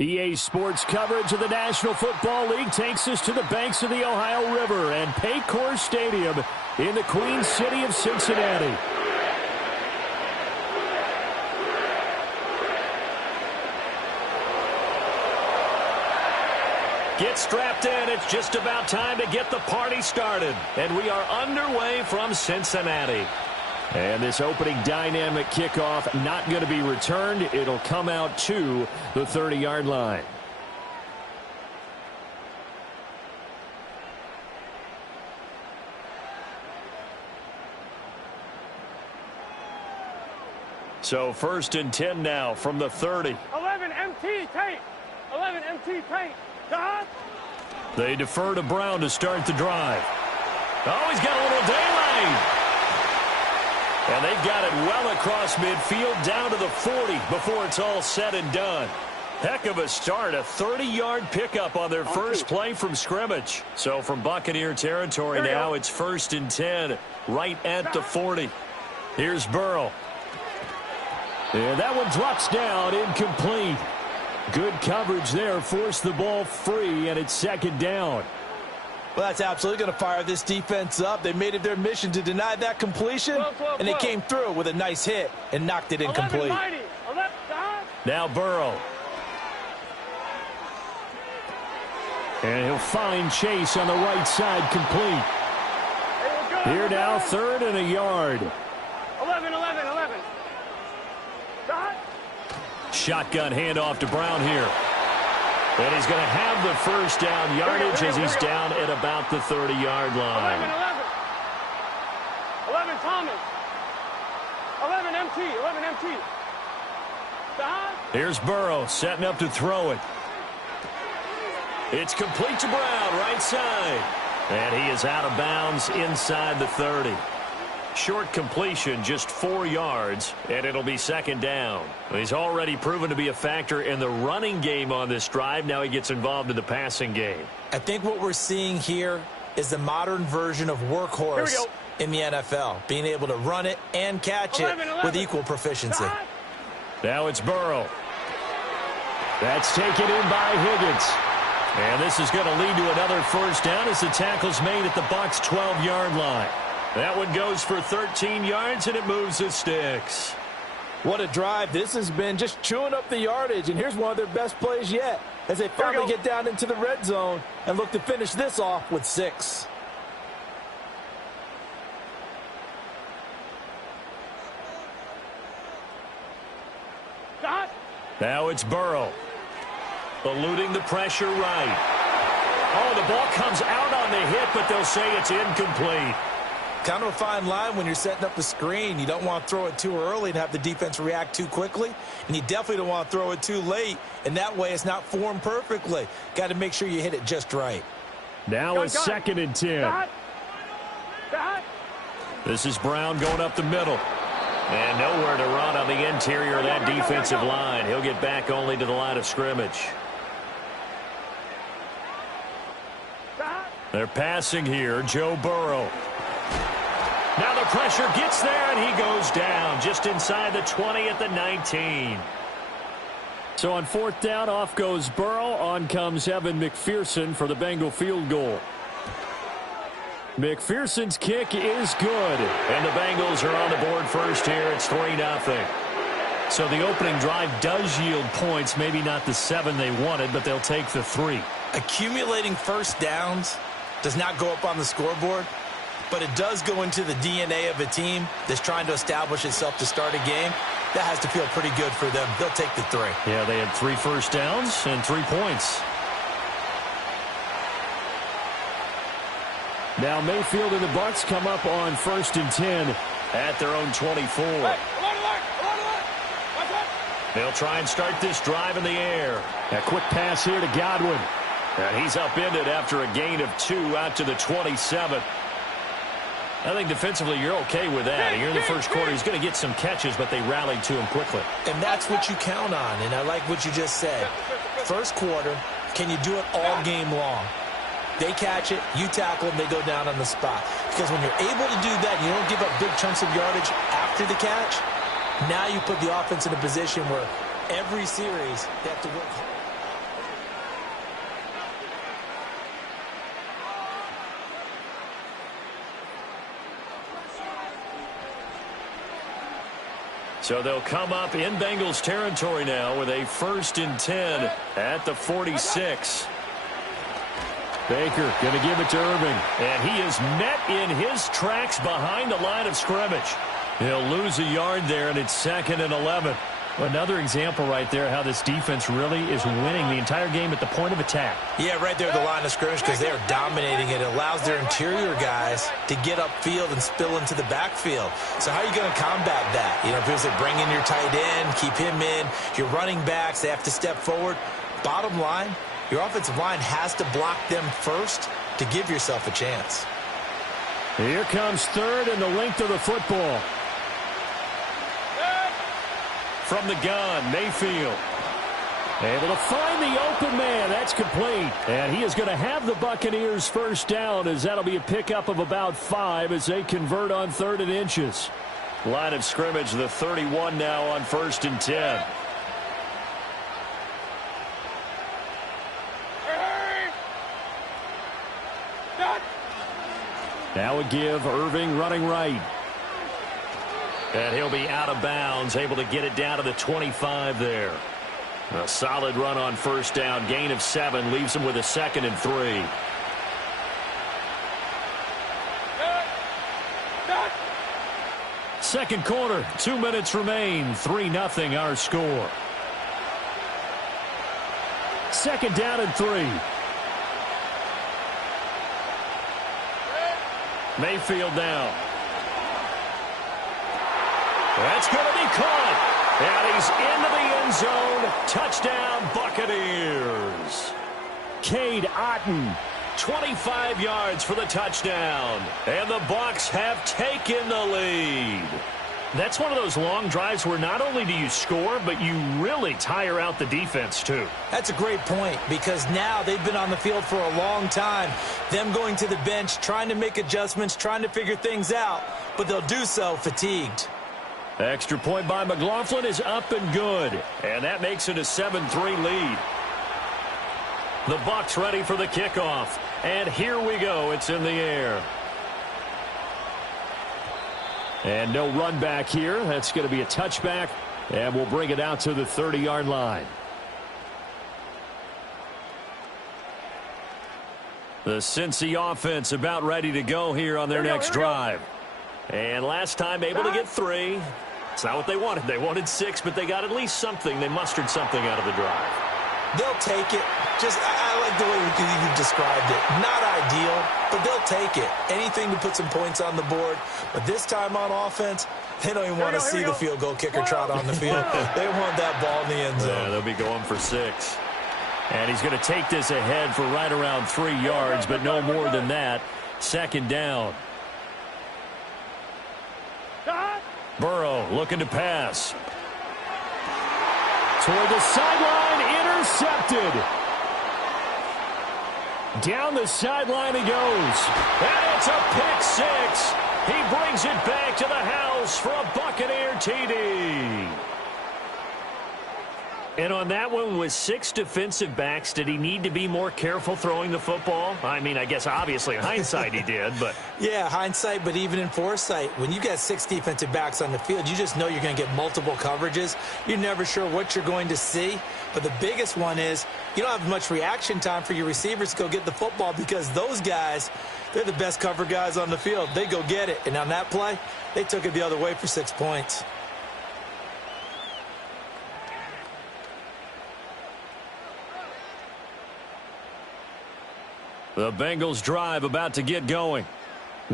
EA Sports coverage of the National Football League takes us to the banks of the Ohio River and Paycor Stadium in the Queen City of Cincinnati. Get strapped in. It's just about time to get the party started. And we are underway from Cincinnati. And this opening dynamic kickoff not going to be returned. It'll come out to the 30-yard line. So 1st and 10 now from the 30. 11 MT tape. 11 MT tape. Dot. They defer to Brown to start the drive. Oh, he's got a little daylight. And they've got it well across midfield down to the 40 before it's all said and done. Heck of a start, a 30-yard pickup on their first play from scrimmage. So from Buccaneer territory now, it's 1st and 10, right at the 40. Here's Burrow. And that one drops down, incomplete. Good coverage there, forced the ball free, and it's 2nd down. Well, that's absolutely going to fire this defense up. They made it their mission to deny that completion, and they came through with a nice hit and knocked it incomplete. Now Burrow. And he'll find Chase on the right side, complete. Here now, 3rd and a yard. 11. Shotgun handoff to Brown here. And he's going to have the first down yardage as he's down at about the 30-yard line. 11 Thomas. 11 MT. Here's Burrow setting up to throw it. It's complete to Brown, right side. And he is out of bounds inside the 30. Short completion, just 4 yards, and it'll be 2nd down. He's already proven to be a factor in the running game on this drive. Now he gets involved in the passing game. I think what we're seeing here is the modern version of workhorse in the NFL, being able to run it and catch it with equal proficiency. Now it's Burrow. That's taken in by Higgins. And this is going to lead to another first down as the tackle's made at the Bucs' 12-yard line. That one goes for 13 yards, and it moves the sticks. What a drive this has been, just chewing up the yardage. And here's one of their best plays yet as they finally get down into the red zone and look to finish this off with 6. Now it's Burrow. Eluding the pressure right. Oh, the ball comes out on the hit, but they'll say it's incomplete. Kind of a fine line when you're setting up the screen. You don't want to throw it too early and have the defense react too quickly. And you definitely don't want to throw it too late. And that way it's not formed perfectly. Got to make sure you hit it just right. Now it's 2nd and 10. This is Brown going up the middle. And nowhere to run on the interior of that defensive line. He'll get back only to the line of scrimmage. They're passing here. Joe Burrow. Now the pressure gets there, and he goes down just inside the 20 at the 19. So on 4th down, off goes Burrow. On comes Evan McPherson for the Bengal field goal. McPherson's kick is good. And the Bengals are on the board first here. It's 3-0. So the opening drive does yield points. Maybe not the 7 they wanted, but they'll take the 3. Accumulating first downs does not go up on the scoreboard, but it does go into the DNA of a team that's trying to establish itself to start a game. That has to feel pretty good for them. They'll take the 3. Yeah, they had 3 first downs and 3 points. Now Mayfield and the Bucs come up on 1st and 10 at their own 24. They'll try and start this drive in the air. A quick pass here to Godwin. And he's upended after a gain of 2 out to the 27. I think defensively you're okay with that. Here in the first quarter, he's going to get some catches, but they rallied to him quickly. And that's what you count on, and I like what you just said. First quarter, can you do it all game long? They catch it, you tackle them, they go down on the spot. Because when you're able to do that, you don't give up big chunks of yardage after the catch. Now you put the offense in a position where every series they have to work hard. So they'll come up in Bengals territory now with a 1st and 10 at the 46. Baker going to give it to Irving. And he is met in his tracks behind the line of scrimmage. He'll lose a yard there, and it's 2nd and 11. Another example right there how this defense really is winning the entire game at the point of attack. Yeah, right there at the line of scrimmage because they are dominating it. It allows their interior guys to get upfield and spill into the backfield. So how are you going to combat that? You know, if it bring in your tight end, keep him in, your running backs, they have to step forward. Bottom line, your offensive line has to block them first to give yourself a chance. Here comes 3rd and the length of the football. From the gun, Mayfield. Able to find the open man. That's complete. And he is going to have the Buccaneers first down as that'll be a pickup of about 5 as they convert on 3rd and inches. Line of scrimmage, the 31 now on 1st and 10. Now a give, Irving running right. And he'll be out of bounds, able to get it down to the 25 there. A solid run on 1st down, gain of 7, leaves him with a 2nd and 3. Second quarter, 2 minutes remain, 3-0 our score. 2nd down and 3. Mayfield now. That's going to be caught. And he's into the end zone. Touchdown, Buccaneers. Cade Otton, 25 yards for the touchdown. And the Bucs have taken the lead. That's one of those long drives where not only do you score, but you really tire out the defense, too. That's a great point, because now they've been on the field for a long time. Them going to the bench, trying to make adjustments, trying to figure things out, but they'll do so fatigued. Extra point by McLaughlin is up and good. And that makes it a 7-3 lead. The Bucs ready for the kickoff. And here we go. It's in the air. And no run back here. That's going to be a touchback. And we'll bring it out to the 30-yard line. The Cincy offense about ready to go here on their next drive. And last time able to get 3. It's not what they wanted. They wanted 6, but they got at least something. They mustered something out of the drive. They'll take it. I like the way you described it. Not ideal, but they'll take it. Anything to put some points on the board. But this time on offense, they don't even want to see the field goal kicker trot on the field. They want that ball in the end zone. Yeah, they'll be going for 6. And he's going to take this ahead for right around 3 yards, but no more than that. 2nd down. Burrow looking to pass. Toward the sideline, intercepted. Down the sideline he goes. And it's a pick 6. He brings it back to the house for a Buccaneer TD. And on that one, with 6 defensive backs, did he need to be more careful throwing the football? I mean, I guess obviously in hindsight he did, but... Yeah, hindsight, but even in foresight, when you got 6 defensive backs on the field, you just know you're going to get multiple coverages. You're never sure what you're going to see. But the biggest one is you don't have much reaction time for your receivers to go get the football because those guys, they're the best cover guys on the field. They go get it. And on that play, they took it the other way for 6 points. The Bengals drive about to get going.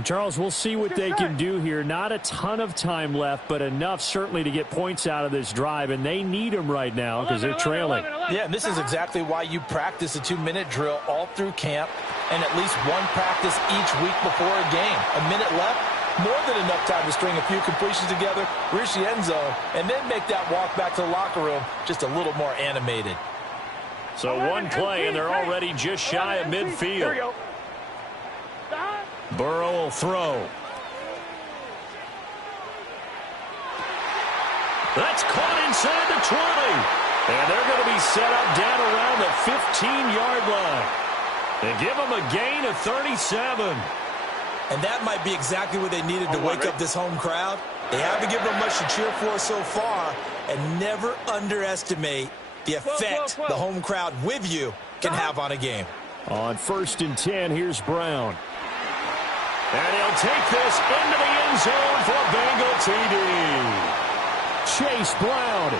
Charles, we'll see what they can do here. Not a ton of time left, but enough certainly to get points out of this drive, and they need them right now because they're trailing. Yeah, and this is exactly why you practice a 2-minute drill all through camp and at least one practice each week before a game. A minute left, more than enough time to string a few completions together, reach the end zone, and then make that walk back to the locker room just a little more animated. So one play, and they're already just shy of midfield. Burrow will throw. That's caught inside the 20. And they're going to be set up down around the 15-yard line. They give them a gain of 37. And that might be exactly what they needed to wake up this home crowd. They haven't given them much to cheer for so far, and never underestimate the effect the home crowd with you can have on a game. On 1st and 10, here's Brown. And he'll take this into the end zone for a Bengal TD. Chase Brown,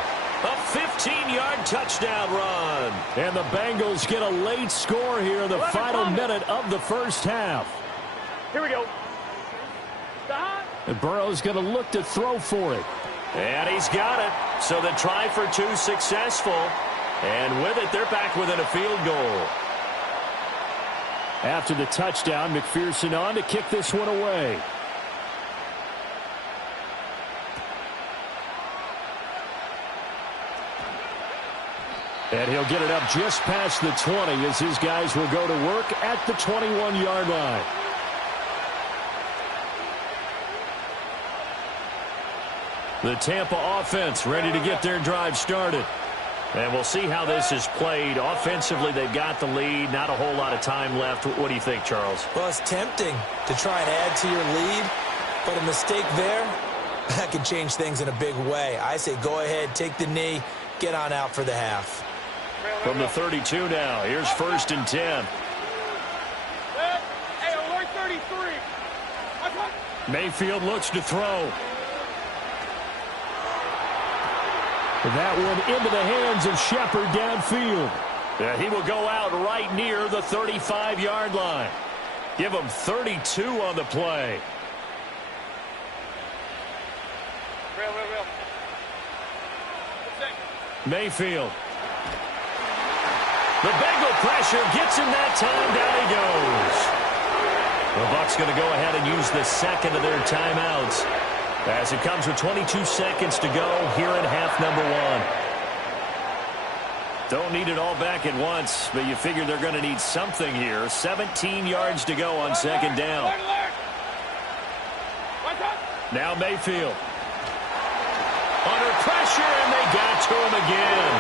a 15-yard touchdown run. And the Bengals get a late score here in the final minute of the first half. Here we go. And Burrow's going to look to throw for it. And he's got it. So the try for two successful. And with it, they're back within a field goal. After the touchdown, McPherson on to kick this one away. And he'll get it up just past the 20 as his guys will go to work at the 21-yard line. The Tampa offense ready to get their drive started. And we'll see how this is played. Offensively, they've got the lead. Not a whole lot of time left. What do you think, Charles? Well, it's tempting to try and add to your lead, but a mistake there, that can change things in a big way. I say go ahead, take the knee, get on out for the half. From the 32 now, here's 1st and 10. Hey, alert 33. Mayfield looks to throw. That one into the hands of Shepard downfield. Yeah, he will go out right near the 35-yard line. Give him 32 on the play. Real. Mayfield. The Bengal pressure gets him that time. Down he goes. The Bucs going to go ahead and use the second of their timeouts, as it comes with 22 seconds to go here in half number one. Don't need it all back at once, but you figure they're going to need something here. 17 yards to go on 2nd down. Now Mayfield. Under pressure, and they got to him again.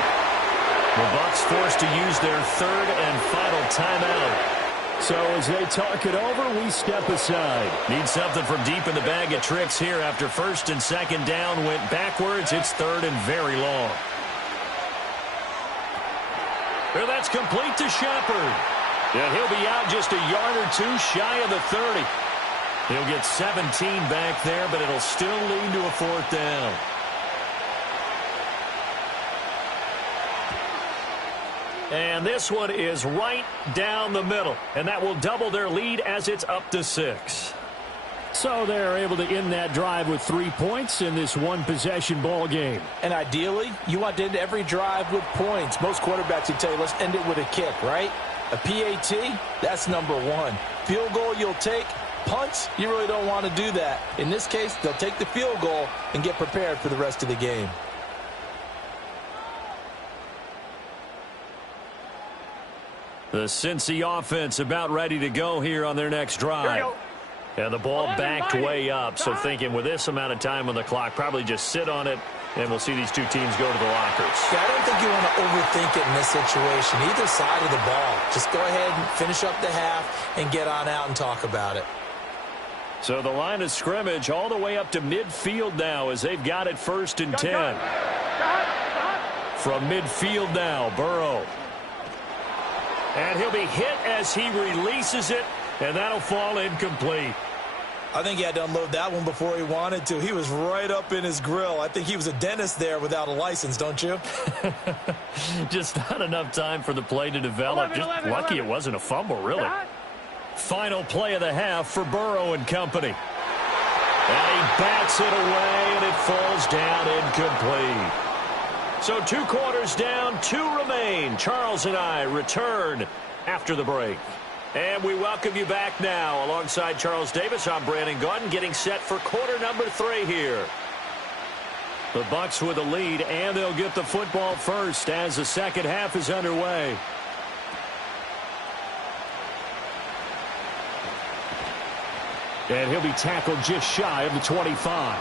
The Bucs forced to use their 3rd and final timeout. So as they talk it over, we step aside. Need something from deep in the bag of tricks here after 1st and 2nd down went backwards. It's 3rd and very long. Well, that's complete to Shepard. Yeah, he'll be out just a yard or two shy of the 30. He'll get 17 back there, but it'll still lead to a 4th down. And this one is right down the middle, and that will double their lead as it's up to 6. So they're able to end that drive with 3 points in this one-possession ball game. And ideally, you want to end every drive with points. Most quarterbacks would tell you, let's end it with a kick, right? A PAT, that's number one. Field goal you'll take. Punts, you really don't want to do that. In this case, they'll take the field goal and get prepared for the rest of the game. The Cincy offense about ready to go here on their next drive. And the ball backed way up, so thinking with this amount of time on the clock, probably just sit on it, and we'll see these two teams go to the lockers. Yeah, I don't think you want to overthink it in this situation, either side of the ball. Just go ahead and finish up the half and get on out and talk about it. So the line of scrimmage all the way up to midfield now as they've got it 1st and 10. From midfield now, Burrow. And he'll be hit as he releases it, and that'll fall incomplete. I think he had to unload that one before he wanted to. He was right up in his grill. I think he was a dentist there without a license, don't you? Just not enough time for the play to develop. Just lucky it wasn't a fumble, really. Final play of the half for Burrow and company. And he bats it away, and it falls down incomplete. So 2 quarters down, 2 remain. Charles and I return after the break. And we welcome you back now. Alongside Charles Davis, I'm Brandon Gaudin, getting set for quarter number 3 here. The Bucs with the lead, and they'll get the football first as the second half is underway. And he'll be tackled just shy of the 25.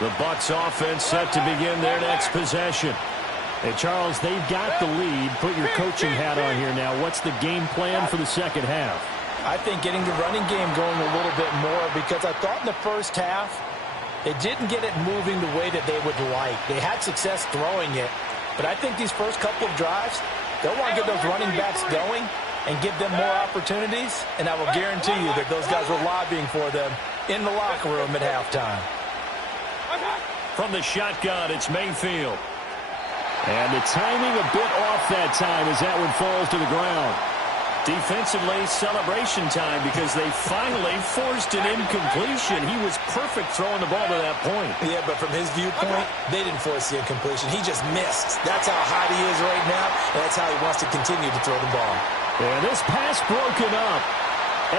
The Bucs offense set to begin their next possession. Hey, Charles, they've got the lead. Put your coaching hat on here now. What's the game plan for the second half? I think getting the running game going a little bit more, because I thought in the first half they didn't get it moving the way that they would like. They had success throwing it, but I think these first couple of drives, they'll want to get those running backs going and give them more opportunities, and I will guarantee you that those guys were lobbying for them in the locker room at halftime. From the shotgun, it's Mayfield. And the timing a bit off that time as that one falls to the ground. Defensively, celebration time because they finally forced an incompletion. He was perfect throwing the ball to that point. Yeah, but from his viewpoint, they didn't force the incompletion. He just missed. That's how hot he is right now, and that's how he wants to continue to throw the ball. And this pass broken up.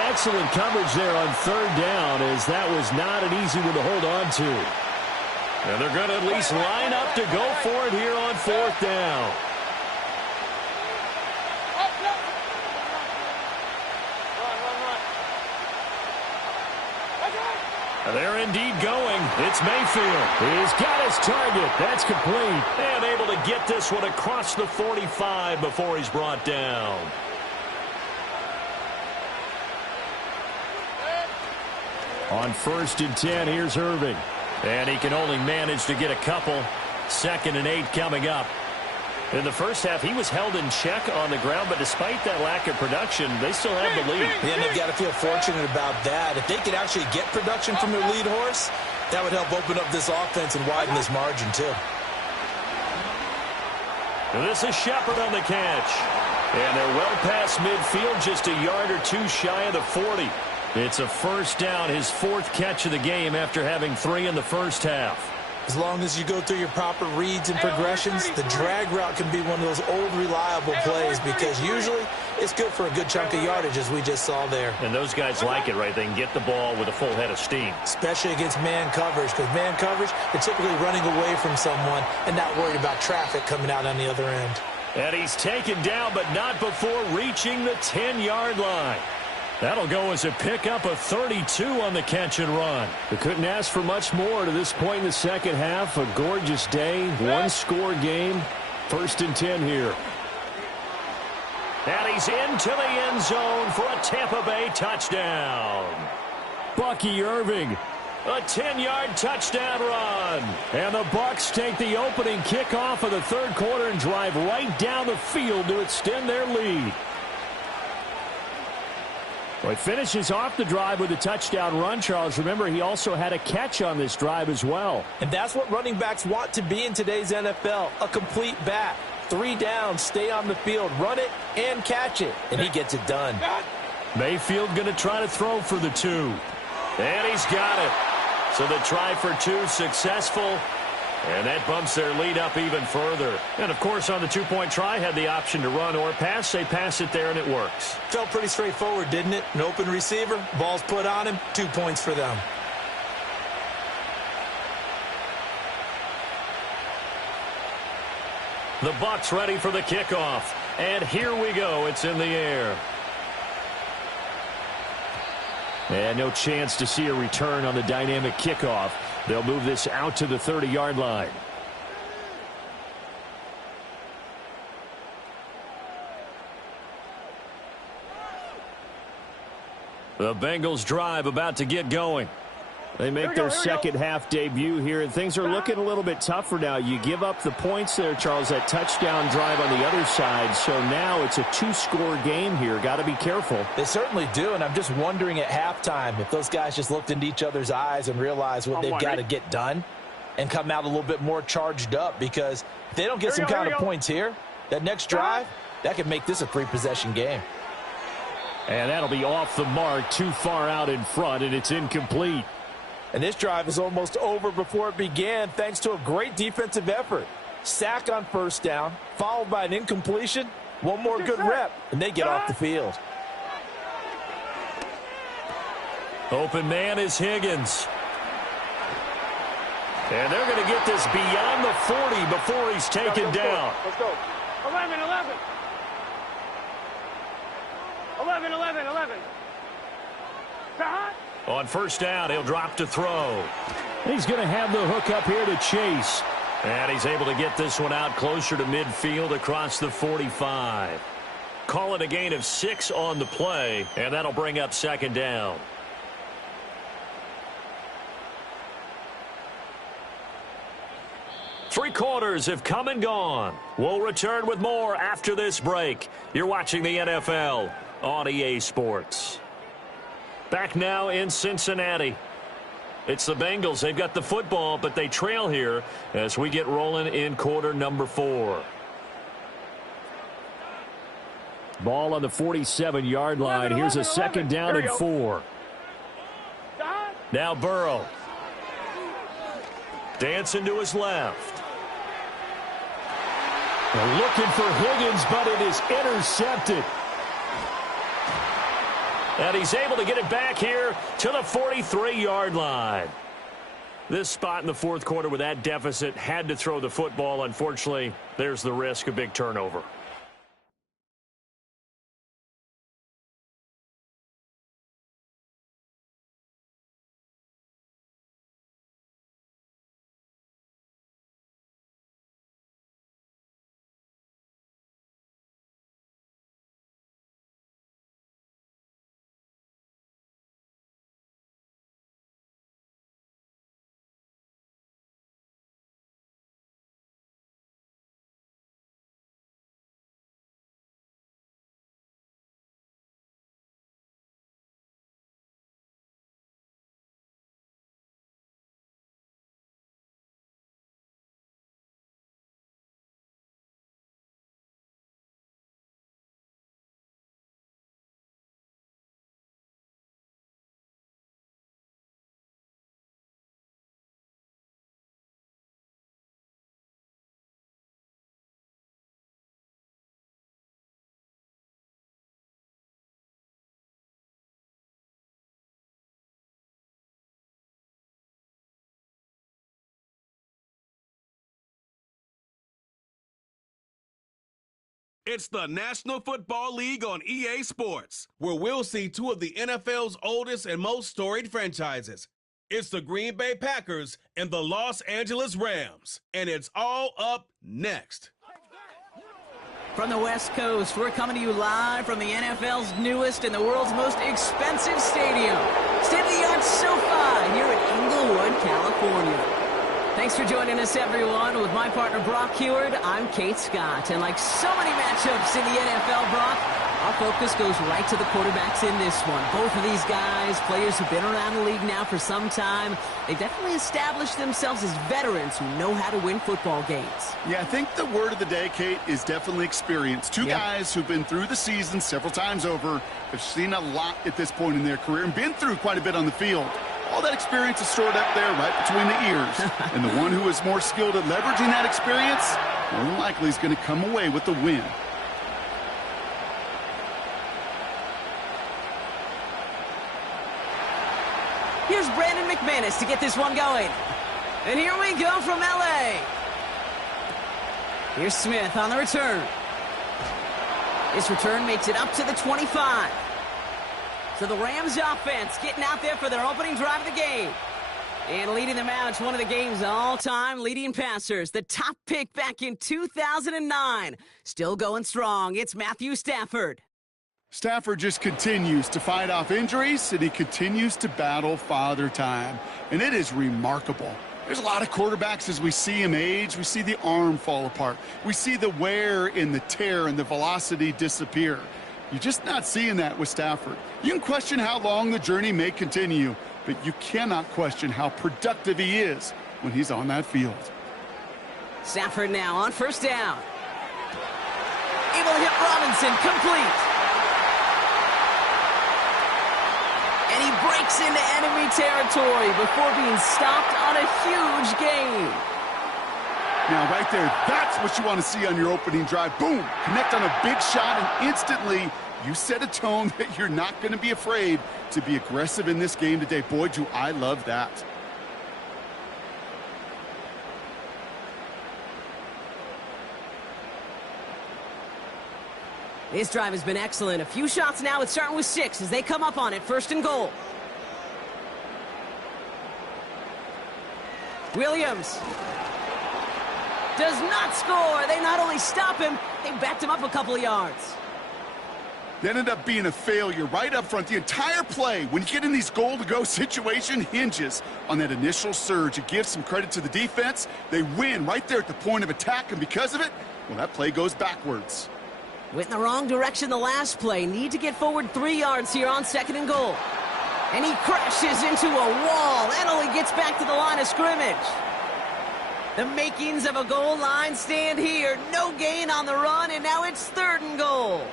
Excellent coverage there on third down, as that was not an easy one to hold on to. And they're going to at least line up to go for it here on fourth down. They're indeed going. It's Mayfield. He's got his target. That's complete. And able to get this one across the 45 before he's brought down. On 1st and 10, here's Irving. And he can only manage to get a couple. 2nd and 8 coming up. In the first half, he was held in check on the ground, but despite that lack of production, they still have the lead. Yeah, and they've got to feel fortunate about that. If they could actually get production from their lead horse, that would help open up this offense and widen this margin, too. This is Shepard on the catch. And they're well past midfield, just a yard or two shy of the 40. It's a first down, his 4th catch of the game after having 3 in the first half. As long as you go through your proper reads and progressions, the drag route can be one of those old reliable plays, because usually it's good for a good chunk of yardage, as we just saw there. And those guys like it, right? They can get the ball with a full head of steam. Especially against man coverage, because man coverage, they're typically running away from someone and not worried about traffic coming out on the other end. And he's taken down, but not before reaching the 10-yard line. That'll go as a pickup of 32 on the catch and run. They couldn't ask for much more to this point in the second half. A gorgeous day, one-score game. 1st and 10 here. And he's into the end zone for a Tampa Bay touchdown. Bucky Irving, a 10-yard touchdown run. And the Bucs take the opening kickoff of the third quarter and drive right down the field to extend their lead. Well, he finishes off the drive with a touchdown run, Charles. Remember, he also had a catch on this drive as well. And that's what running backs want to be in today's NFL, a complete back. 3 downs, stay on the field, run it, and catch it. And he gets it done. Mayfield going to try to throw for the 2. And he's got it. So the try for 2 successful. And that bumps their lead up even further. And, of course, on the 2-point try, had the option to run or pass. They pass it there, and it works. Felt pretty straightforward, didn't it? An open receiver, ball's put on him, 2 points for them. The Bucs ready for the kickoff. And here we go. It's in the air. And no chance to see a return on the dynamic kickoff. They'll move this out to the 30-yard line. The Bengals drive about to get going. They make their second half debut here, and things are looking a little bit tougher now. You give up the points there, Charles, that touchdown drive on the other side. So now it's a 2-score game here. Got to be careful. They certainly do, and I'm just wondering at halftime if those guys just looked into each other's eyes and realized what they've got to get done and come out a little bit more charged up, because if they don't get some kind of points here, that next drive, that could make this a 3-possession game. And that'll be off the mark, too far out in front, and it's incomplete. And this drive is almost over before it began, thanks to a great defensive effort. Sack on first down, followed by an incompletion. One more good rep, and they get off the field. Open man is Higgins. And they're going to get this beyond the 40 before he's taken down. Let's go. 11, 11. 11, 11, 11. On first down, he'll drop to throw. He's going to have the hook up here to Chase. And he's able to get this one out closer to midfield across the 45. Call it a gain of 6 on the play, and that'll bring up second down. Three quarters have come and gone. We'll return with more after this break. You're watching the NFL on EA Sports. Back now in Cincinnati. It's the Bengals. They've got the football, but they trail here as we get rolling in quarter number 4. Ball on the 47-yard line. Here's a second down and 4. Now Burrow. Dancing to his left. They're looking for Higgins, but it is intercepted. And he's able to get it back here to the 43-yard line. This spot in the fourth quarter with that deficit had to throw the football. Unfortunately, there's the risk of big turnover. It's the National Football League on EA Sports, where we'll see two of the NFL's oldest and most storied franchises. It's the Green Bay Packers and the Los Angeles Rams, and it's all up next. From the West Coast, we're coming to you live from the NFL's newest and the world's most expensive stadium, state-of-the-art SoFi here in Inglewood, California. Thanks for joining us, everyone. With my partner, Brock Heward, I'm Kate Scott. And like so many matchups in the NFL, Brock, our focus goes right to the quarterbacks in this one. Both of these guys, players who've been around the league now for some time, they've definitely established themselves as veterans who know how to win football games. Yeah, I think the word of the day, Kate, is definitely experience. Two guys who've been through the season several times over, have seen a lot at this point in their career, and been through quite a bit on the field. All that experience is stored up there right between the ears. And the one who is more skilled at leveraging that experience, more than likely is going to come away with the win. Here's Brandon McManus to get this one going. And here we go from L.A. Here's Smith on the return. This return makes it up to the 25. So the Rams offense getting out there for their opening drive of the game. And leading them out, one of the game's all-time leading passers. The top pick back in 2009. Still going strong. It's Matthew Stafford. Stafford just continues to fight off injuries, and he continues to battle father time. And it is remarkable. There's a lot of quarterbacks as we see him age. We see the arm fall apart. We see the wear and the tear and the velocity disappear. You're just not seeing that with Stafford. You can question how long the journey may continue, but you cannot question how productive he is when he's on that field. Stafford now on first down. Able to hit Robinson, complete. And he breaks into enemy territory before being stopped on a huge gain. Now, right there, that's what you want to see on your opening drive. Boom! Connect on a big shot, and instantly you set a tone that you're not going to be afraid to be aggressive in this game today. Boy, do I love that. This drive has been excellent. A few shots now. It's starting with 6 as they come up on it. First and goal. Williams. does not score. They not only stop him, they backed him up a couple of yards. They ended up being a failure right up front. The entire play, when you get in these goal-to-go situation, hinges on that initial surge. It gives some credit to the defense. They win right there at the point of attack, and because of it, well, that play goes backwards. Went in the wrong direction the last play. Need to get forward 3 yards here on 2nd and goal. And he crashes into a wall. That only gets back to the line of scrimmage. The makings of a goal line stand here. No gain on the run, and now it's 3rd and goal.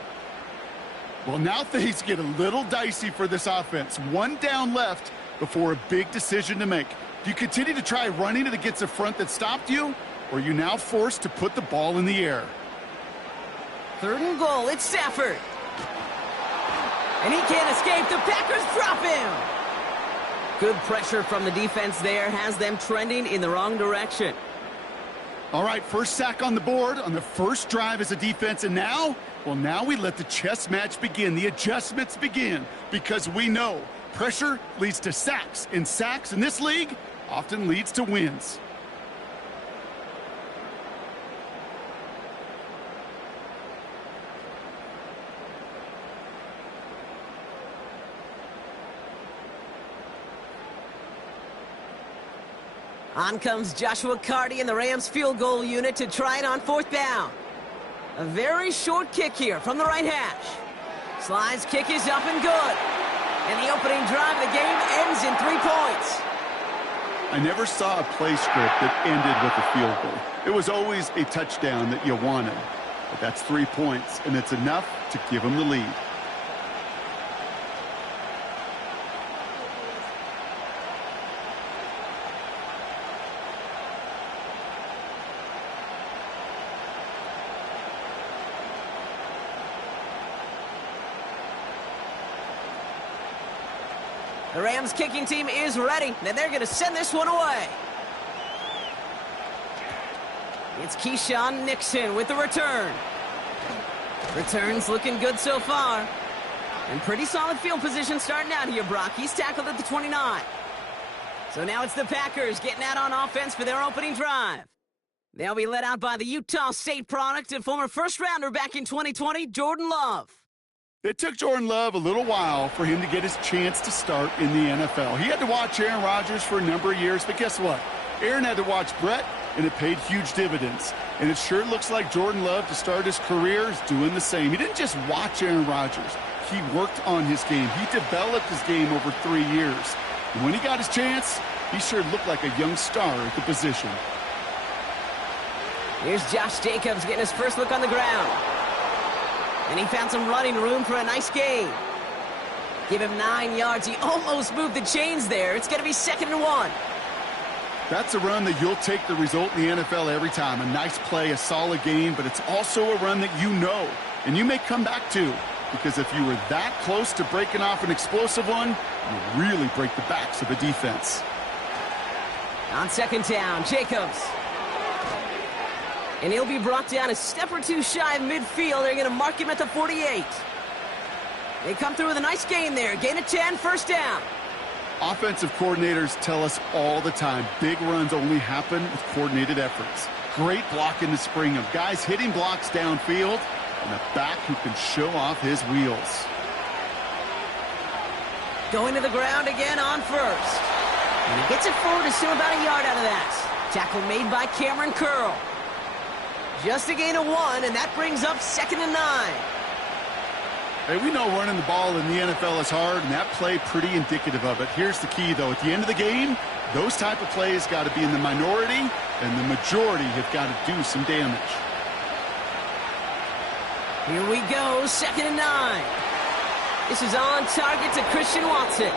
Well, now things get a little dicey for this offense. 1 down left before a big decision to make. Do you continue to try running it against a front that stopped you, or are you now forced to put the ball in the air? 3rd and goal, it's Stafford. And he can't escape, the Packers drop him. Good pressure from the defense there, has them trending in the wrong direction. All right, first sack on the board on the first drive as a defense, and now, well, now we let the chess match begin, the adjustments begin, because we know pressure leads to sacks, and sacks in this league often leads to wins. On comes Joshua Carty and the Rams field goal unit to try it on 4th down. A very short kick here from the right hash. Sly's kick is up and good. And the opening drive of the game ends in 3 points. I never saw a play script that ended with a field goal. It was always a touchdown that you wanted. But that's 3 points, and it's enough to give them the lead. The Rams kicking team is ready, and they're going to send this one away. It's Keyshawn Nixon with the return. Returns looking good so far. And pretty solid field position starting out here, Brock. He's tackled at the 29. So now it's the Packers getting out on offense for their opening drive. They'll be led out by the Utah State product and former first-rounder back in 2020, Jordan Love. It took Jordan Love a little while for him to get his chance to start in the NFL. He had to watch Aaron Rodgers for a number of years, but guess what? Aaron had to watch Brett, and it paid huge dividends. And it sure looks like Jordan Love, to start his career, is doing the same. He didn't just watch Aaron Rodgers. He worked on his game. He developed his game over 3 years. And when he got his chance, he sure looked like a young star at the position. Here's Josh Jacobs getting his first look on the ground. And he found some running room for a nice gain. Give him 9 yards. He almost moved the chains there. It's going to be 2nd and 1. That's a run that you'll take the result in the NFL every time. A nice play, a solid game, but it's also a run that you know, and you may come back to, because if you were that close to breaking off an explosive one, you really break the backs of a defense. On 2nd down, Jacobs. And he'll be brought down a step or 2 shy of midfield. They're going to mark him at the 48. They come through with a nice gain there. Gain of 10, 1st down. Offensive coordinators tell us all the time, big runs only happen with coordinated efforts. Great blocking to spring them. Guys hitting blocks downfield, and a back who can show off his wheels. Going to the ground again on 1st. And he gets it forward to still about a yard out of that. Tackle made by Cameron Curl. Just a gain of 1, and that brings up 2nd and 9. Hey, we know running the ball in the NFL is hard, and that play pretty indicative of it. Here's the key, though. At the end of the game, those type of plays got to be in the minority, and the majority have got to do some damage. Here we go, 2nd and 9. This is on target to Christian Watson.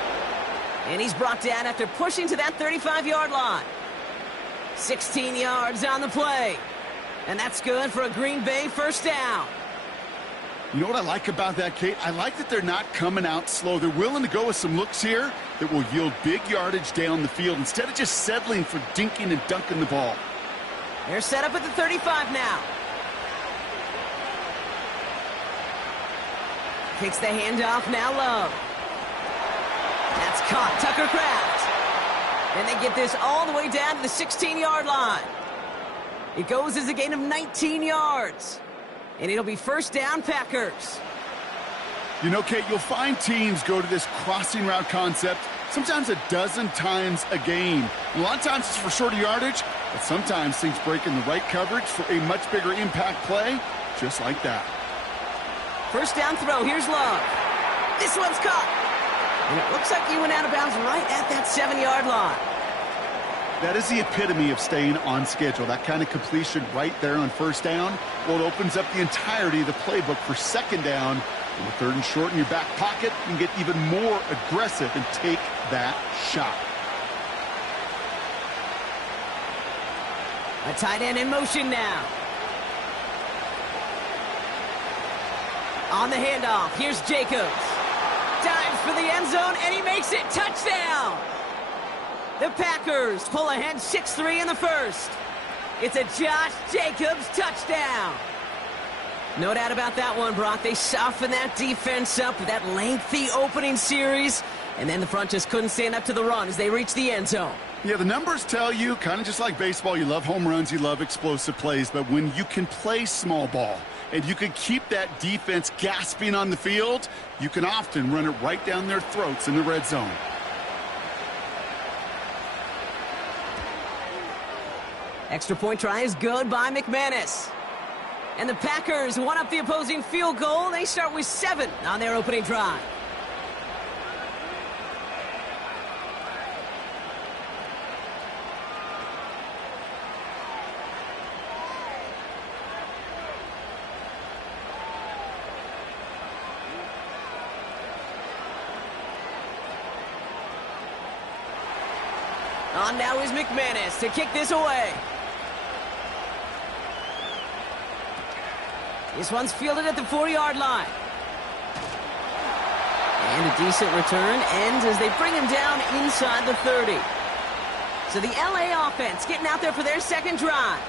And he's brought down after pushing to that 35-yard line. 16 yards on the play. And that's good for a Green Bay 1st down. You know what I like about that, Kate? I like that they're not coming out slow. They're willing to go with some looks here that will yield big yardage down the field instead of just settling for dinking and dunking the ball. They're set up at the 35 now. Takes the handoff, now Love. That's caught, Tucker Kraft. And they get this all the way down to the 16-yard line. It goes as a gain of 19 yards. And it'll be first down, Packers. You know, Kate, you'll find teams go to this crossing route concept sometimes a dozen times a game. And a lot of times it's for shorter yardage, but sometimes things break in the right coverage for a much bigger impact play, just like that. First down throw. Here's Love. This one's caught. And it looks like he went out of bounds right at that 7-yard line. That is the epitome of staying on schedule. That kind of completion right there on first down. Well, it opens up the entirety of the playbook for second down. And with third and short in your back pocket, you can get even more aggressive and take that shot. A tight end in motion now. On the handoff, here's Jacobs. Dives for the end zone, and he makes it. Touchdown! The Packers pull ahead 6-3 in the first. It's a Josh Jacobs touchdown. No doubt about that one, Brock. They softened that defense up with that lengthy opening series, and then the front just couldn't stand up to the run as they reached the end zone. Yeah, the numbers tell you, kind of just like baseball, you love home runs, you love explosive plays, but when you can play small ball and you can keep that defense gasping on the field, you can often run it right down their throats in the red zone. Extra point try is good by McManus. And the Packers one up the opposing field goal. They start with 7 on their opening drive. On now is McManus to kick this away. This one's fielded at the 40-yard line. And a decent return ends as they bring him down inside the 30. So the LA offense getting out there for their second drive.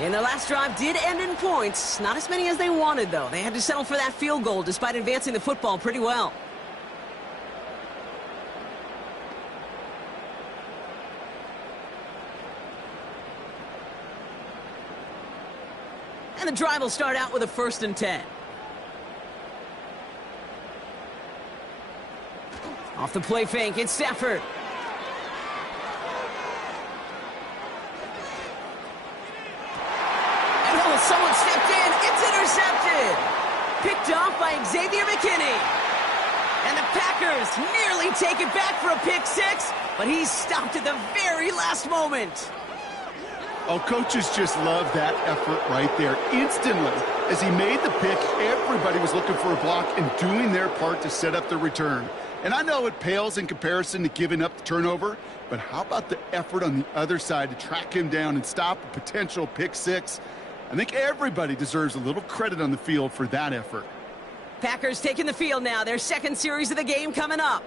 And their last drive did end in points. Not as many as they wanted, though. They had to settle for that field goal despite advancing the football pretty well. And the drive will start out with a 1st and 10. Off the play fake, it's Stafford. And oh, someone stepped in. It's intercepted. Picked off by Xavier McKinney. And the Packers nearly take it back for a pick 6, but he's stopped at the very last moment. Oh, coaches just love that effort right there. Instantly, as he made the pick, everybody was looking for a block and doing their part to set up the return. And I know it pales in comparison to giving up the turnover, but how about the effort on the other side to track him down and stop a potential pick 6? I think everybody deserves a little credit on the field for that effort. Packers taking the field now. Their second series of the game coming up.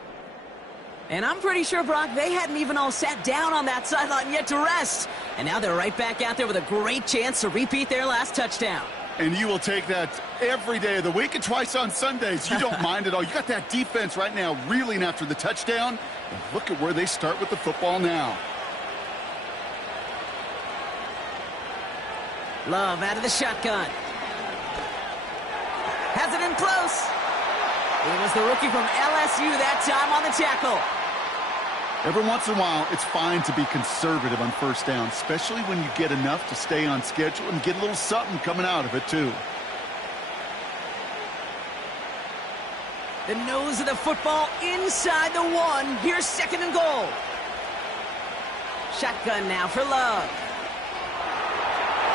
And I'm pretty sure, Brock, they hadn't even all sat down on that sideline yet to rest. And now they're right back out there with a great chance to repeat their last touchdown. And you will take that every day of the week and twice on Sundays. You don't mind at all. You got that defense right now reeling after the touchdown. And look at where they start with the football now. Love out of the shotgun. Has it in close. It was the rookie from LSU that time on the tackle. Every once in a while, it's fine to be conservative on first down, especially when you get enough to stay on schedule and get a little something coming out of it, too. The nose of the football inside the 1. Here's 2nd and goal. Shotgun now for Love.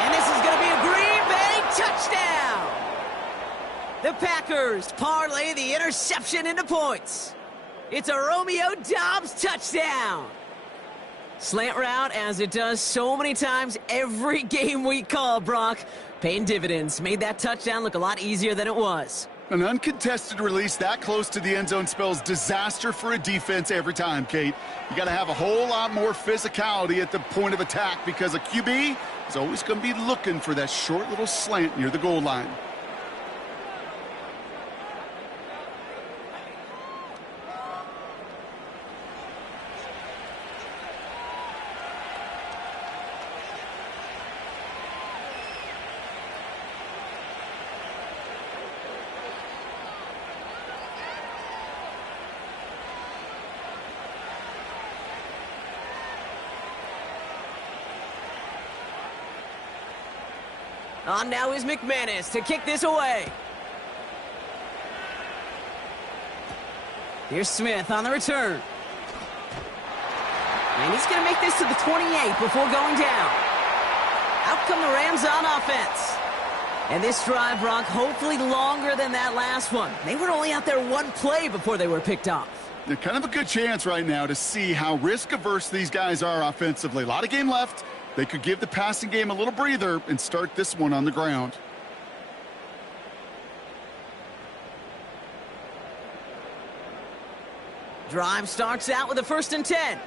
And this is going to be a Green Bay touchdown. The Packers parlay the interception into points. It's a Romeo Doubs touchdown. Slant route, as it does so many times every game we call, Brock. Paying dividends. Made that touchdown look a lot easier than it was. An uncontested release that close to the end zone spells disaster for a defense every time, Kate. You got to have a whole lot more physicality at the point of attack because a QB is always going to be looking for that short little slant near the goal line. On now is McManus to kick this away. Here's Smith on the return. And he's going to make this to the 28 before going down. Out come the Rams on offense. And this drive, Brock, hopefully longer than that last one. They were only out there one play before they were picked off. They're kind of a good chance right now to see how risk-averse these guys are offensively. A lot of game left. They could give the passing game a little breather and start this one on the ground. Drive starts out with a 1st and 10.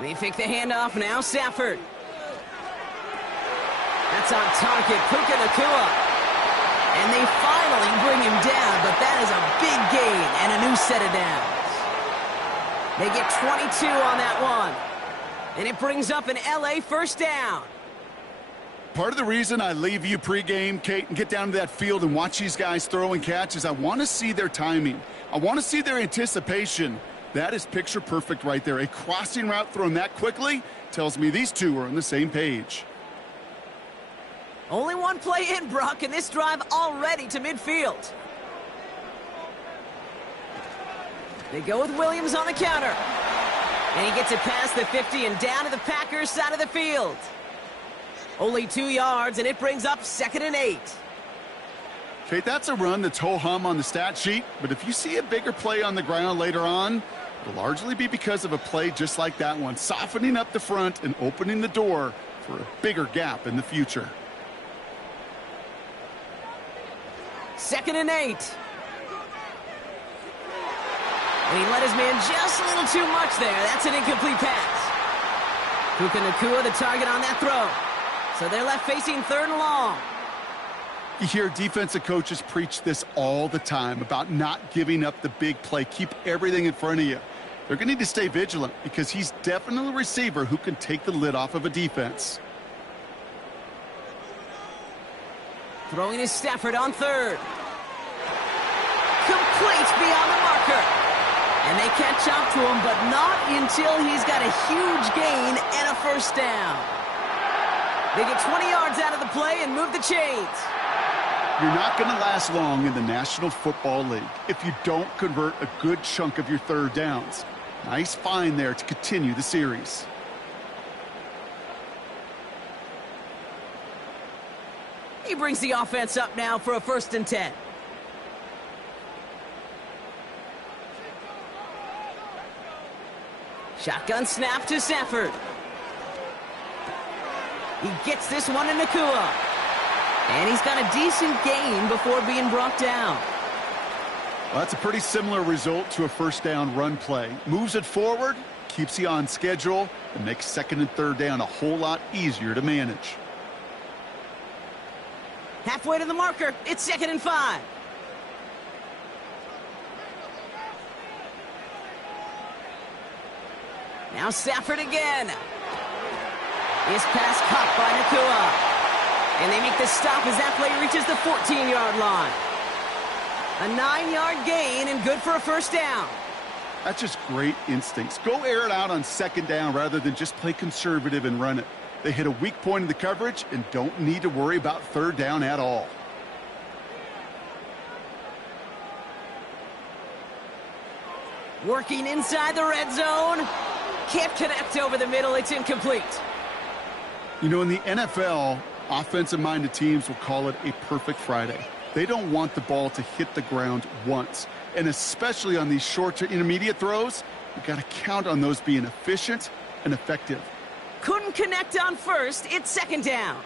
They fake the handoff now, Stafford. That's on target, Puka Nacua. And they finally bring him down, but that is a big gain and a new set of downs. They get 22 on that one. And it brings up an LA 1st down. Part of the reason I leave you pregame, Kate, and get down to that field and watch these guys throw and catch is I want to see their timing. I want to see their anticipation. That is picture perfect right there. A crossing route thrown that quickly tells me these two are on the same page. Only one play in, Brock, and this drive already to midfield. They go with Williams on the counter. And he gets it past the 50 and down to the Packers side of the field. Only 2 yards, and it brings up 2nd and 8. Kate, that's a run that's ho-hum on the stat sheet, but if you see a bigger play on the ground later on, it'll largely be because of a play just like that one, softening up the front and opening the door for a bigger gap in the future. 2nd and 8. And he let his man just a little too much there. That's an incomplete pass. Puka Nacua the target on that throw. So they're left facing 3rd and long. You hear defensive coaches preach this all the time about not giving up the big play. Keep everything in front of you. They're going to need to stay vigilant because he's definitely a receiver who can take the lid off of a defense. Throwing is Stafford on 3rd. Complete beyond the marker. And they catch up to him, but not until he's got a huge gain and a 1st down. They get 20 yards out of the play and move the chains. You're not going to last long in the National Football League if you don't convert a good chunk of your 3rd downs. Nice find there to continue the series. He brings the offense up now for a 1st and 10. Shotgun snap to Stafford. He gets this one to Nacua. And he's got a decent gain before being brought down. Well, that's a pretty similar result to a 1st down run play. Moves it forward, keeps you on schedule, and makes 2nd and 3rd down a whole lot easier to manage. Halfway to the marker, it's 2nd and 5. Now Stafford again. This pass caught by Nacua. And they make the stop as that play reaches the 14-yard line. A 9-yard gain and good for a 1st down. That's just great instincts. Go air it out on 2nd down rather than just play conservative and run it. They hit a weak point in the coverage and don't need to worry about 3rd down at all. Working inside the red zone. Can't connect over the middle. It's incomplete. You know, in the NFL, offensive-minded teams will call it a perfect Friday. They don't want the ball to hit the ground once. And especially on these short to intermediate throws, you've got to count on those being efficient and effective. Couldn't connect on 1st. It's 2nd down.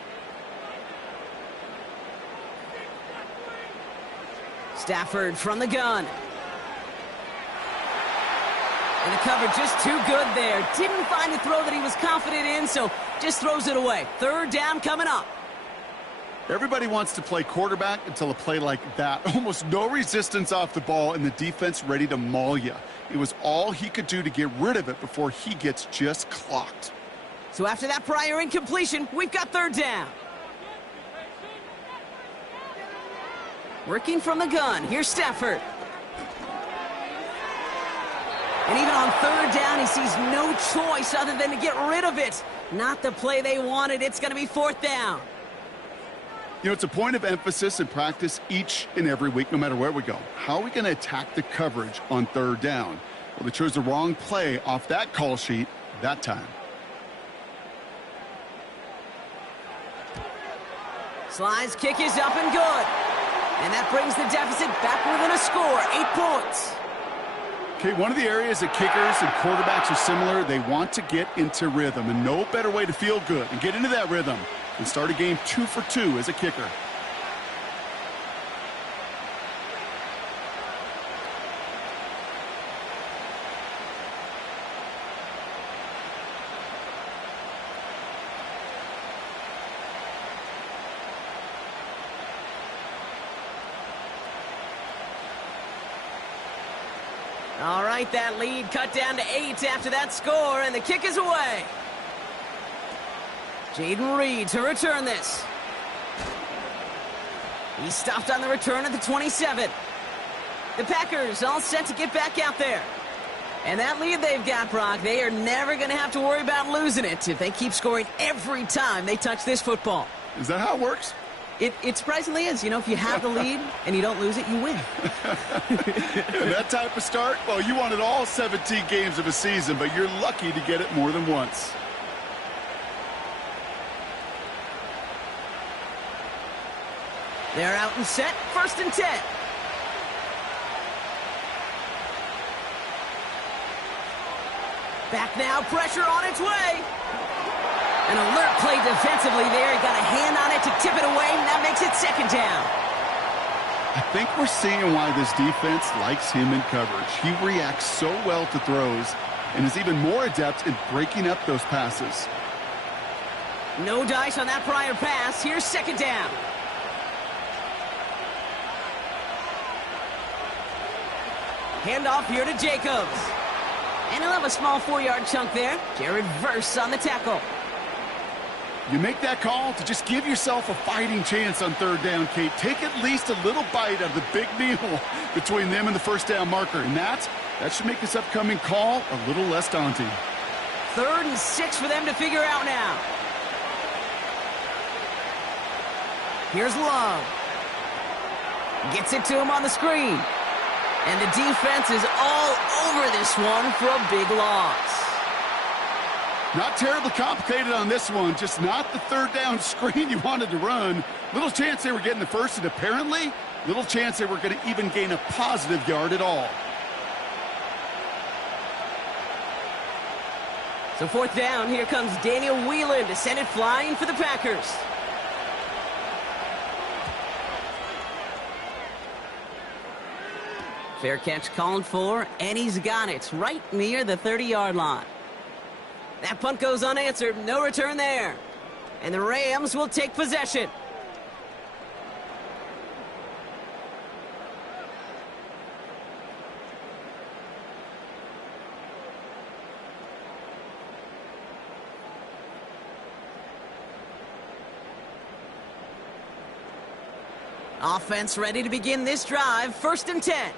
Stafford from the gun. And the cover just too good there. Didn't find the throw that he was confident in, so just throws it away. 3rd down coming up. Everybody wants to play quarterback until a play like that. Almost no resistance off the ball and the defense ready to maul you. It was all he could do to get rid of it before he gets just clocked. So after that prior incompletion, we've got 3rd down. Working from the gun. Here's Stafford. And even on third down, he sees no choice other than to get rid of it. Not the play they wanted. It's going to be fourth down. You know, it's a point of emphasis in practice each and every week, no matter where we go. How are we going to attack the coverage on third down? Well, they chose the wrong play off that call sheet that time. Sly's kick is up and good. And that brings the deficit back within a score, 8 points. Okay, one of the areas that kickers and quarterbacks are similar, they want to get into rhythm. And no better way to feel good and get into that rhythm and start a game 2 for 2 as a kicker. All right, that lead cut down to 8 after that score, and the kick is away. Jaden Reed to return this. He stopped on the return at the 27. The Packers all set to get back out there. And that lead they've got, Brock, they are never going to have to worry about losing it if they keep scoring every time they touch this football. Is that how it works? It surprisingly is. You know, if you have the lead and you don't lose it, you win. And that type of start, well, you wanted all 17 games of a season, but you're lucky to get it more than once. They're out and set, 1st and 10. Back now, pressure on its way. An alert play defensively there. He got a hand on it to tip it away, and that makes it 2nd down. I think we're seeing why this defense likes him in coverage. He reacts so well to throws and is even more adept in breaking up those passes. No dice on that prior pass. Here's 2nd down. Handoff here to Jacobs. And he'll have a small 4-yard chunk there. Jared Verse on the tackle. You make that call to just give yourself a fighting chance on third down, Kate. Take at least a little bite out of the big meal between them and the 1st down marker. And that should make this upcoming call a little less daunting. 3rd and 6 for them to figure out now. Here's Love. Gets it to him on the screen. And the defense is all over this one for a big loss. Not terribly complicated on this one, just not the 3rd down screen you wanted to run. Little chance they were getting the first, and apparently little chance they were going to even gain a positive yard at all. So 4th down, here comes Daniel Whelan to send it flying for the Packers. Fair catch called for, and he's got it right near the 30-yard line. That punt goes unanswered. No return there. And the Rams will take possession. Offense ready to begin this drive. 1st and 10.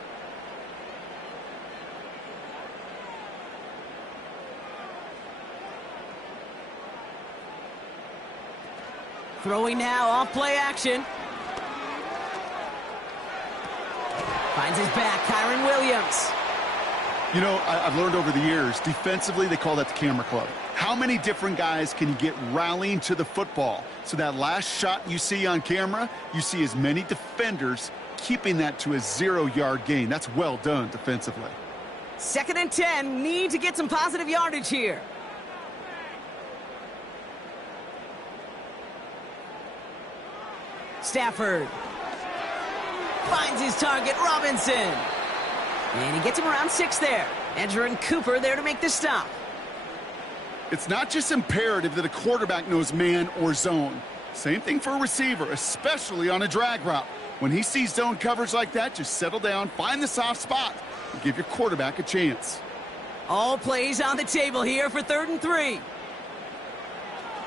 Throwing now, off play action. Finds his back, Kyron Williams. You know, I've learned over the years, defensively, they call that the camera club. How many different guys can you get rallying to the football? So that last shot you see on camera, you see as many defenders keeping that to a 0-yard gain. That's well done defensively. 2nd and 10, need to get some positive yardage here. Stafford finds his target, Robinson. And he gets him around 6 there. Edger and Cooper there to make the stop. It's not just imperative that a quarterback knows man or zone. Same thing for a receiver, especially on a drag route. When he sees zone coverage like that, just settle down, find the soft spot, and give your quarterback a chance. All plays on the table here for 3rd and 3.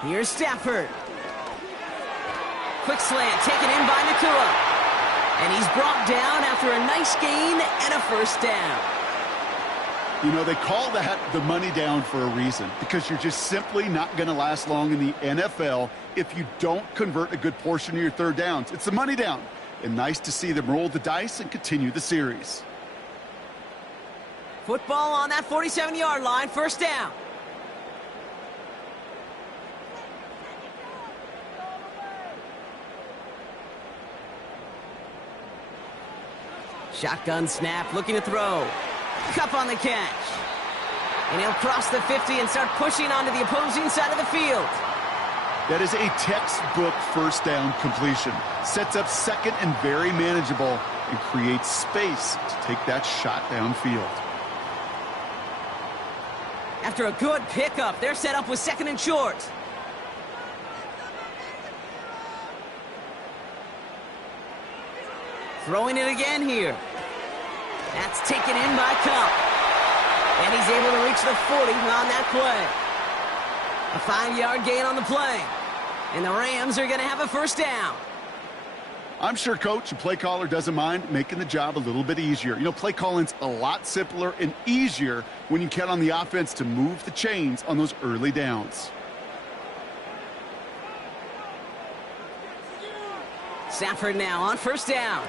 Here's Stafford. Quick slant taken in by Nakua. And he's brought down after a nice gain and a 1st down. You know, they call that the money down for a reason, because you're just simply not going to last long in the NFL if you don't convert a good portion of your third downs. It's the money down, and nice to see them roll the dice and continue the series. Football on that 47-yard line, first down. Shotgun snap, looking to throw. Cup on the catch. And he'll cross the 50 and start pushing onto the opposing side of the field. That is a textbook first down completion. Sets up second and very manageable and creates space to take that shot downfield. After a good pickup, they're set up with second and short. Throwing it again here. That's taken in by Cup. And he's able to reach the 40 on that play. A 5-yard gain on the play. And the Rams are going to have a first down. I'm sure coach and play caller doesn't mind making the job a little bit easier. You know, play calling's a lot simpler and easier when you count on the offense to move the chains on those early downs. Stafford now on first down.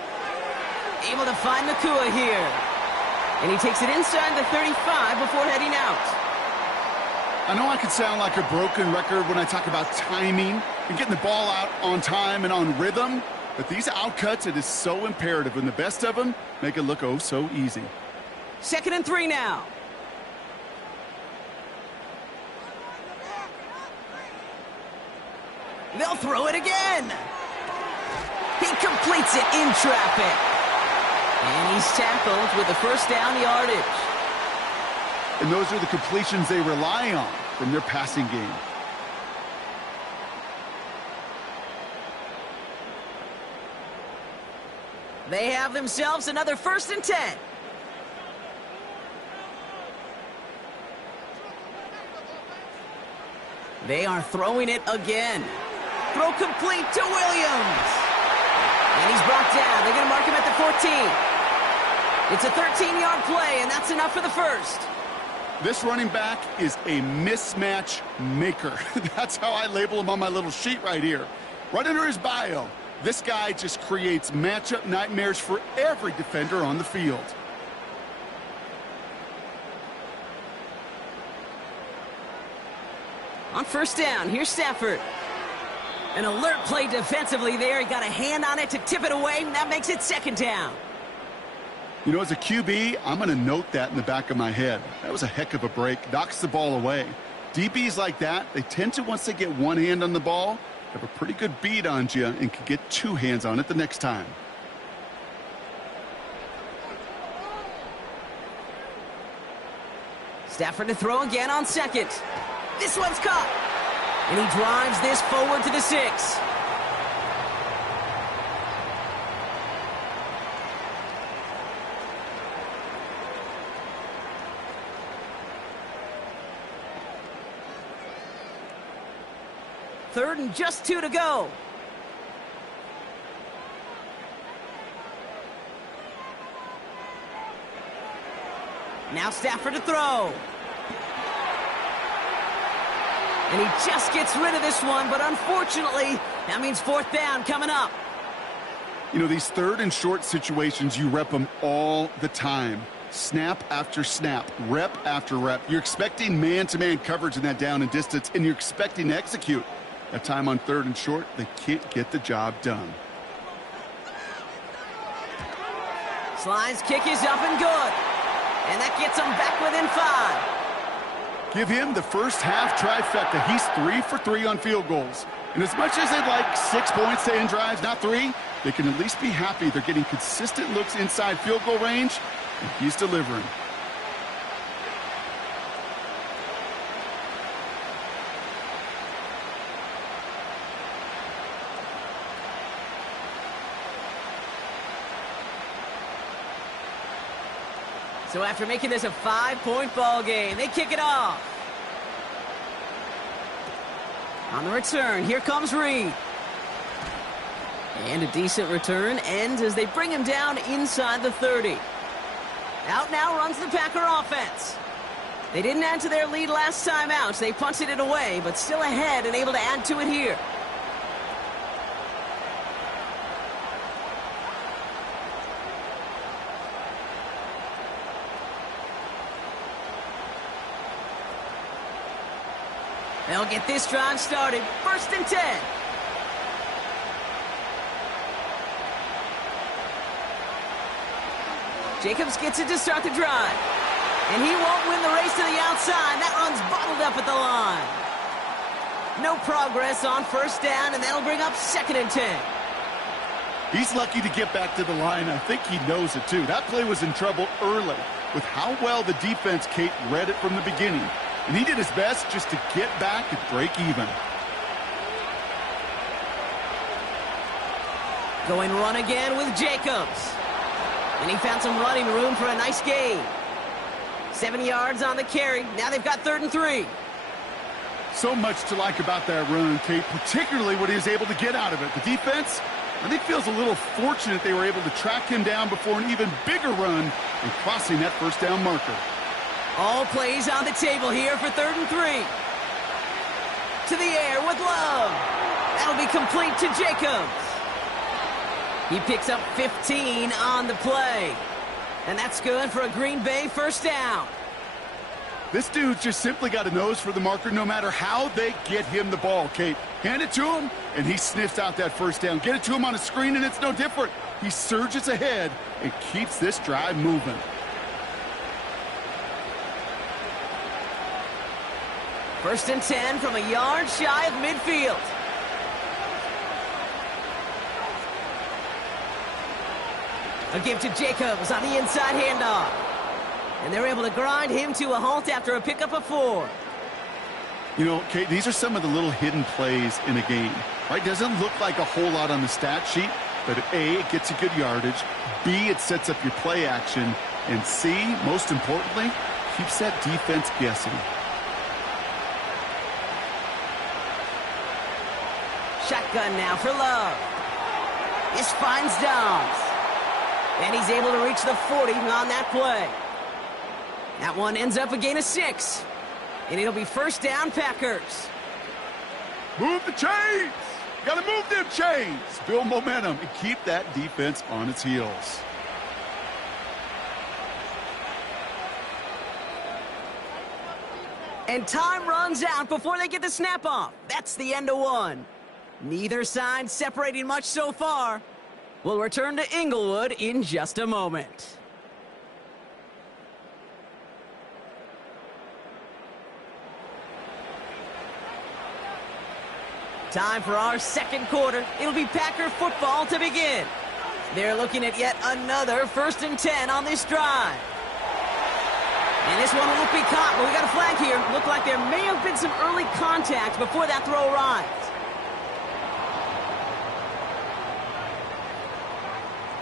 Able to find Nakua here. And he takes it inside the 35 before heading out. I know I could sound like a broken record when I talk about timing and getting the ball out on time and on rhythm, but these outcuts, it is so imperative, and the best of them make it look oh so easy. 2nd and 3 now. They'll throw it again. He completes it in traffic. And he's tackled with the first down yardage. And those are the completions they rely on from their passing game. They have themselves another 1st and 10. They are throwing it again. Throw complete to Williams. And he's brought down. They're going to mark him at the 14. It's a 13-yard play, and that's enough for the first. This running back is a mismatch maker. That's how I label him on my little sheet right here. Right under his bio, this guy just creates matchup nightmares for every defender on the field. On first down, here's Stafford. An alert play defensively there. He got a hand on it to tip it away, and that makes it 2nd down. You know, as a QB, I'm going to note that in the back of my head. That was a heck of a break. Knocks the ball away. DBs like that, they tend to, once they get one hand on the ball, have a pretty good beat on you and can get 2 hands on it the next time. Stafford to throw again on 2nd. This one's caught. And he drives this forward to the 6. Third and just 2 to go. Now Stafford to throw. And he just gets rid of this one, but unfortunately, that means 4th down coming up. You know, these 3rd and short situations, you rep them all the time. Snap after snap, rep after rep. You're expecting man-to-man coverage in that down and distance, and you're expecting to execute. That time on 3rd and short, they can't get the job done. Slide's kick is up and good. And that gets them back within 5. Give him the first half trifecta. He's 3 for 3 on field goals. And as much as they'd like 6 points to end drives, not 3, they can at least be happy they're getting consistent looks inside field goal range, and he's delivering. So after making this a 5-point ball game, they kick it off. On the return, here comes Reed. And a decent return ends as they bring him down inside the 30. Out now runs the Packer offense. They didn't add to their lead last time out. They punted it away, but still ahead and able to add to it here. They'll get this drive started. 1st and 10. Jacobs gets it to start the drive. And he won't win the race to the outside. That run's bottled up at the line. No progress on 1st down, and that'll bring up 2nd and 10. He's lucky to get back to the line. I think he knows it, too. That play was in trouble early with how well the defense, Kate, read it from the beginning. And he did his best just to get back and break even. Going run again with Jacobs. And he found some running room for a nice gain. 7 yards on the carry. Now they've got 3rd and 3. So much to like about that run, Kate, particularly what he was able to get out of it. The defense, I think, feels a little fortunate they were able to track him down before an even bigger run and crossing that 1st down marker. All plays on the table here for 3rd and 3. To the air with Love. That'll be complete to Jacobs. He picks up 15 on the play. And that's good for a Green Bay 1st down. This dude's just simply got a nose for the marker no matter how they get him the ball, Kate. Hand it to him, and he sniffs out that 1st down. Get it to him on a screen, and it's no different. He surges ahead and keeps this drive moving. First and 10 from a yard shy of midfield. A give to Jacobs on the inside handoff. And they're able to grind him to a halt after a pickup of 4. You know, Kate, these are some of the little hidden plays in a game. Right? Doesn't look like a whole lot on the stat sheet, but A, it gets you good yardage. B, it sets up your play action. And C, most importantly, keeps that defense guessing. Shotgun now for Love. This finds Downs. And he's able to reach the 40 on that play. That one ends up a gain of 6. And it'll be 1st down, Packers. Move the chains! Got to move them chains! Build momentum and keep that defense on its heels. And time runs out before they get the snap off. That's the end of 1. Neither side separating much so far. We'll return to Inglewood in just a moment. Time for our 2nd quarter. It'll be Packer football to begin. They're looking at yet another 1st and 10 on this drive. And this one won't be caught, but we got a flag here. Looked like there may have been some early contact before that throw arrived.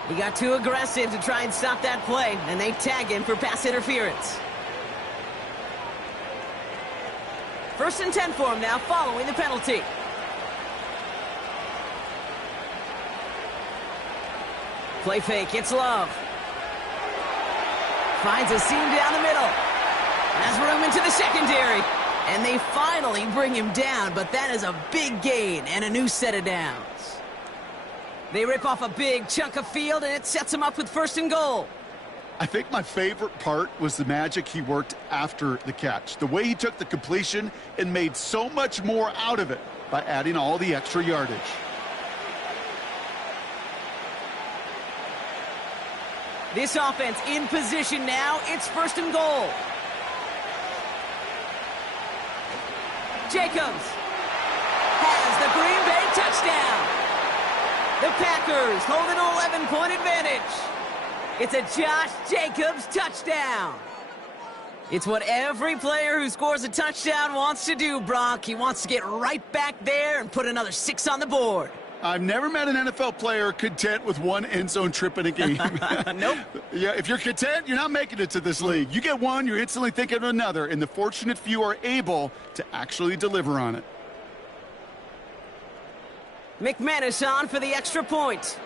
He got too aggressive to try and stop that play, and they tag him for pass interference. 1st and 10 for him now, following the penalty. Play fake, it's Love. Finds a seam down the middle. Has room into the secondary. And they finally bring him down, but that is a big gain and a new set of downs. They rip off a big chunk of field, and it sets him up with 1st and goal. I think my favorite part was the magic he worked after the catch. The way he took the completion and made so much more out of it by adding all the extra yardage. This offense in position now. It's 1st and goal. Jacobs has the Green Bay touchdown. The Packers hold an 11-point advantage. It's a Josh Jacobs touchdown. It's what every player who scores a touchdown wants to do, Brock. He wants to get right back there and put another 6 on the board. I've never met an NFL player content with one end zone trip in a game. Nope. Yeah, if you're content, you're not making it to this league. You get one, you're instantly thinking of another, and the fortunate few are able to actually deliver on it. McManus on for the extra point.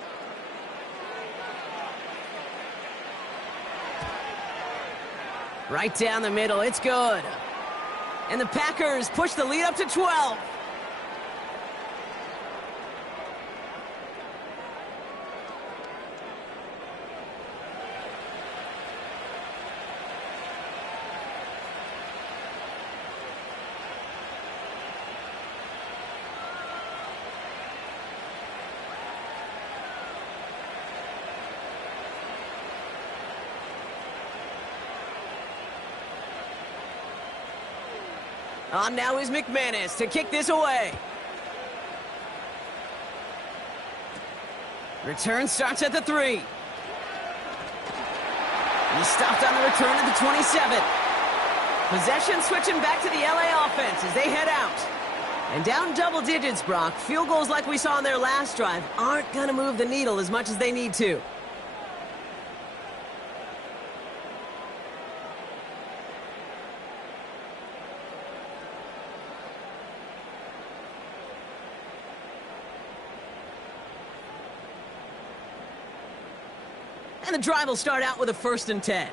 Right down the middle. It's good. And the Packers push the lead up to 12. On now is McManus to kick this away. Return starts at the 3. He's stopped on the return at the 27. Possession switching back to the LA offense as they head out. And down double digits, Brock. Field goals like we saw on their last drive aren't going to move the needle as much as they need to. And the drive will start out with a 1st and 10.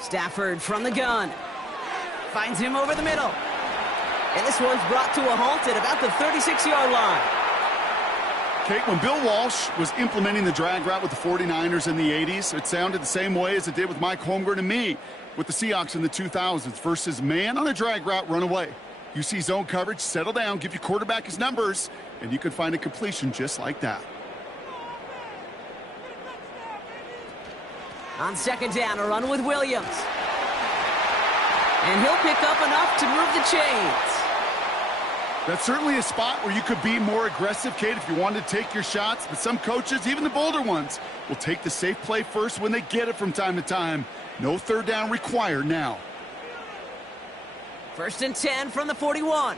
Stafford from the gun. Finds him over the middle. And this one's brought to a halt at about the 36-yard line. Kate, when Bill Walsh was implementing the drag route with the 49ers in the 80s, it sounded the same way as it did with Mike Holmgren and me with the Seahawks in the 2000s versus man on a drag route, run away. You see zone coverage, settle down, give your quarterback his numbers, and you can find a completion just like that. On 2nd down, a run with Williams. And he'll pick up enough to move the chains. That's certainly a spot where you could be more aggressive, Kate, if you wanted to take your shots. But some coaches, even the bolder ones, will take the safe play first when they get it from time to time. No 3rd down required now. 1st and 10 from the 41.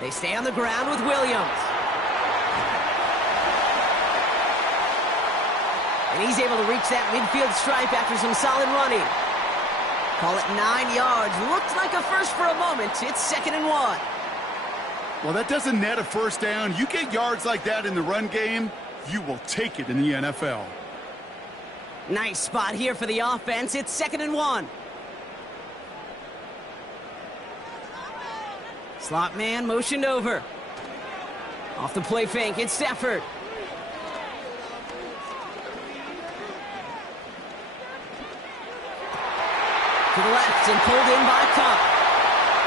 They stay on the ground with Williams. And he's able to reach that midfield stripe after some solid running. Call it 9 yards. Looked like a first for a moment. It's 2nd and 1. Well, that doesn't net a 1st down. You get yards like that in the run game, you will take it in the NFL. Nice spot here for the offense. It's 2nd and 1. Slot man motioned over. Off the play fake, it's Stafford. To the left and pulled in by Cup.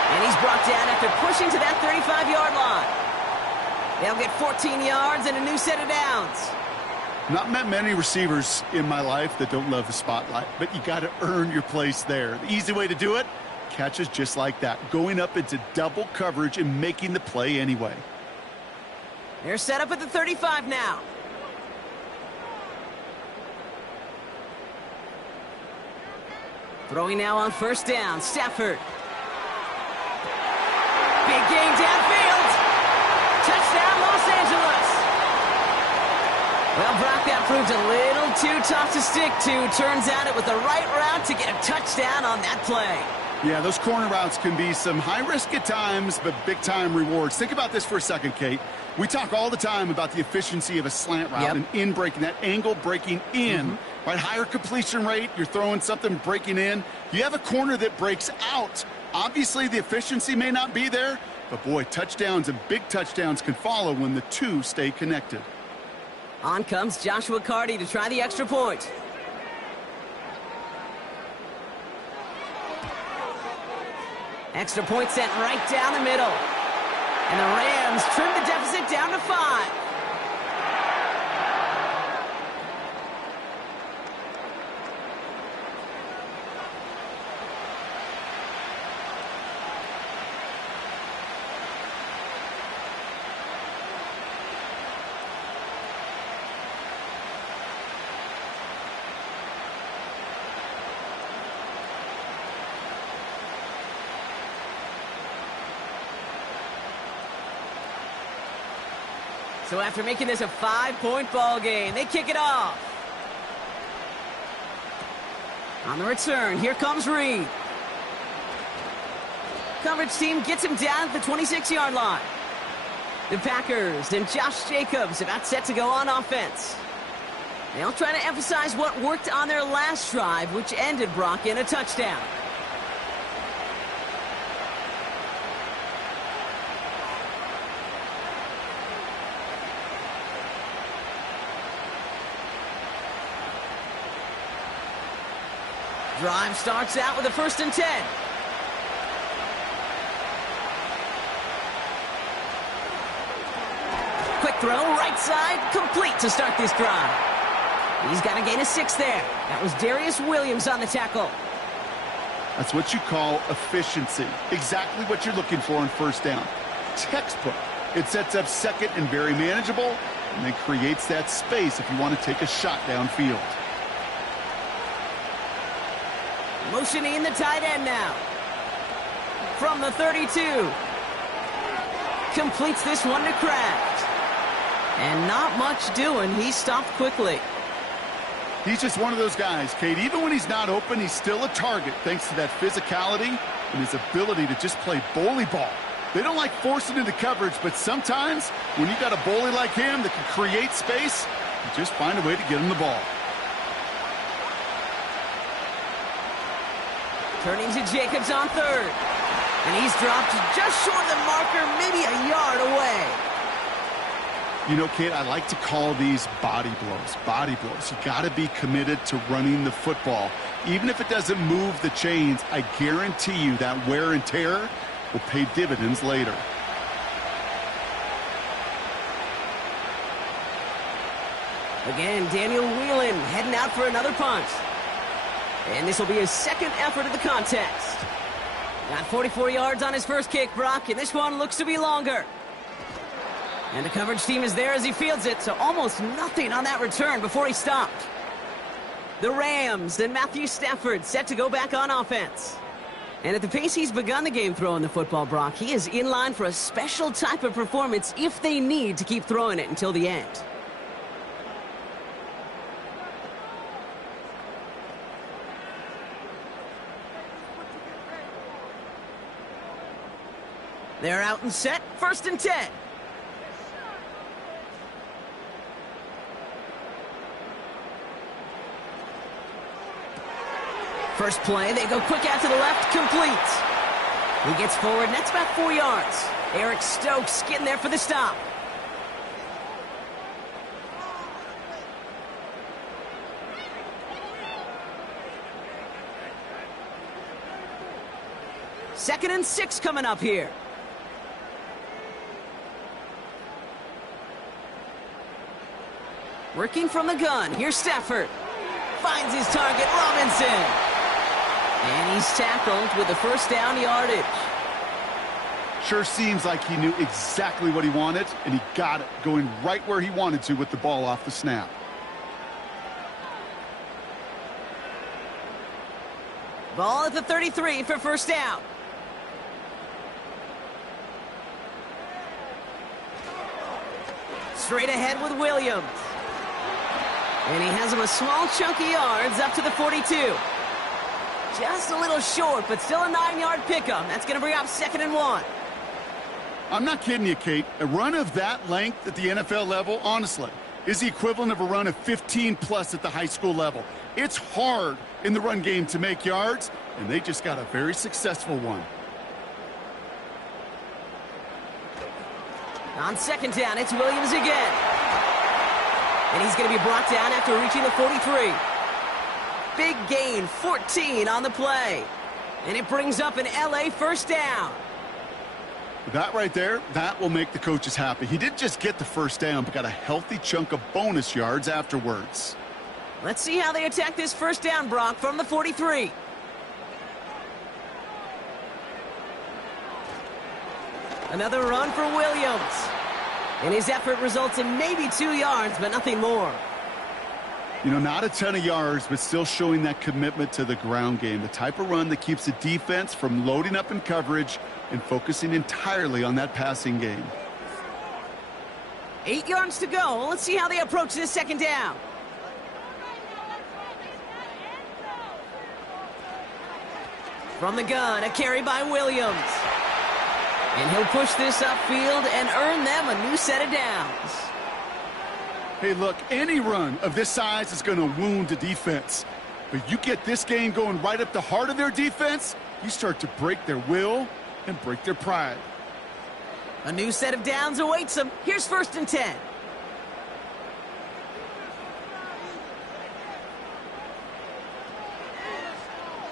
And he's brought down after pushing to that 35-yard line. They'll get 14 yards and a new set of downs. Not met many receivers in my life that don't love the spotlight, but you got to earn your place there. The easy way to do it, catches just like that, going up into double coverage and making the play anyway. They're set up at the 35 now. Throwing now on 1st down, Stafford. Big gain downfield. Touchdown, Los Angeles. Well, Brock, that proved a little too tough to stick to. Turns out it was the right route to get a touchdown on that play. Yeah, those corner routes can be some high risk at times, but big-time rewards. Think about this for a second, Kate. We talk all the time about the efficiency of a slant route and in breaking, that angle breaking in, right? Higher completion rate, you're throwing something breaking in. You have a corner that breaks out. Obviously, the efficiency may not be there, but boy, touchdowns and big touchdowns can follow when the two stay connected. On comes Joshua Carty to try the extra point. Extra point sent right down the middle. And the Rams trim the deficit down to 5. So after making this a 5-point ball game, they kick it off. On the return, here comes Reed. Coverage team gets him down at the 26-yard line. The Packers and Josh Jacobs about set to go on offense. They'll try to emphasize what worked on their last drive, which ended, Brock, in a touchdown. Drive starts out with a 1st and 10. Quick throw, right side, complete to start this drive. He's got to gain a 6 there. That was Darius Williams on the tackle. That's what you call efficiency. Exactly what you're looking for on 1st down. Textbook. It sets up 2nd and very manageable, and then creates that space if you want to take a shot downfield. Motioning the tight end now. From the 32. Completes this one to Kraft. And not much doing. He stopped quickly. He's just one of those guys, Kate. Even when he's not open, he's still a target thanks to that physicality and his ability to just play bully ball. They don't like forcing into coverage, but sometimes when you got a bully like him that can create space, you just find a way to get him the ball. Turning to Jacobs on 3rd. And he's dropped just short of the marker, maybe a yard away. You know, Kate, I like to call these body blows. Body blows. You got to be committed to running the football. Even if it doesn't move the chains, I guarantee you that wear and tear will pay dividends later. Again, Daniel Whelan heading out for another punt. And this will be his 2nd effort of the contest. Got 44 yards on his first kick, Brock, and this one looks to be longer. And the coverage team is there as he fields it, so almost nothing on that return before he stopped. The Rams and Matthew Stafford set to go back on offense. And at the pace he's begun the game throwing the football, Brock, he is in line for a special type of performance if they need to keep throwing it until the end. They're out and set, 1st and 10. First play, they go quick out to the left, complete. He gets forward, and that's about 4 yards. Eric Stokes getting there for the stop. Second and 6 coming up here. Working from the gun, here's Stafford. Finds his target, Robinson. And he's tackled with the 1st down yardage. Sure seems like he knew exactly what he wanted, and he got it, going right where he wanted to with the ball off the snap. Ball at the 33 for 1st down. Straight ahead with Williams. And he has him a small chunk of yards up to the 42. Just a little short, but still a 9-yard pickup. That's going to bring up 2nd and 1. I'm not kidding you, Kate. A run of that length at the NFL level, honestly, is the equivalent of a run of 15-plus at the high school level. It's hard in the run game to make yards, and they just got a very successful one. On 2nd down, it's Williams again. And he's going to be brought down after reaching the 43. Big gain, 14 on the play. And it brings up an LA 1st down. That right there, that will make the coaches happy. He didn't just get the 1st down, but got a healthy chunk of bonus yards afterwards. Let's see how they attack this 1st down, Brock, from the 43. Another run for Williams. And his effort results in maybe 2 yards, but nothing more. You know, not a ton of yards, but still showing that commitment to the ground game. The type of run that keeps the defense from loading up in coverage and focusing entirely on that passing game. 8 yards to go. Let's see how they approach this 2nd down. From the gun, a carry by Williams. And he'll push this upfield and earn them a new set of downs. Hey, look, any run of this size is going to wound the defense. But you get this game going right up the heart of their defense, you start to break their will and break their pride. A new set of downs awaits them. Here's 1st and 10.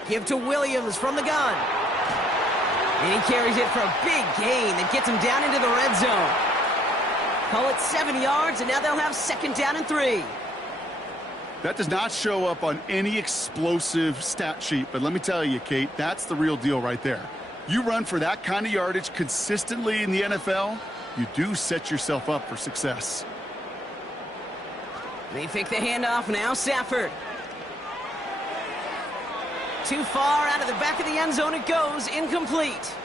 Give to Williams from the gun. And he carries it for a big gain that gets him down into the red zone. Call it 7 yards, and now they'll have 2nd down and 3. That does not show up on any explosive stat sheet, but let me tell you, Kate, that's the real deal right there. You run for that kind of yardage consistently in the NFL, you do set yourself up for success. They fake the handoff now, Stafford. Too far out of the back of the end zone it goes, incomplete.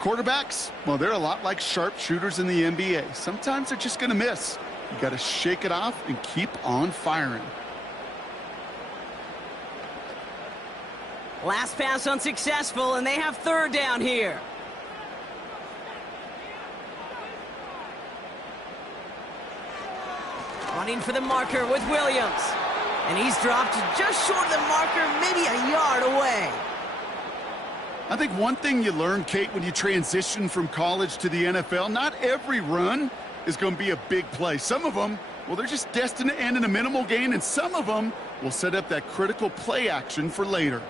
Quarterbacks, well, they're a lot like sharpshooters in the NBA. Sometimes they're just going to miss. You got to shake it off and keep on firing. Last pass unsuccessful, and they have 3rd down here. Running for the marker with Williams. And he's dropped just short of the marker, maybe a yard away. I think one thing you learn, Kate, when you transition from college to the NFL, not every run is going to be a big play. Some of them, well, they're just destined to end in a minimal gain, and some of them will set up that critical play action for later.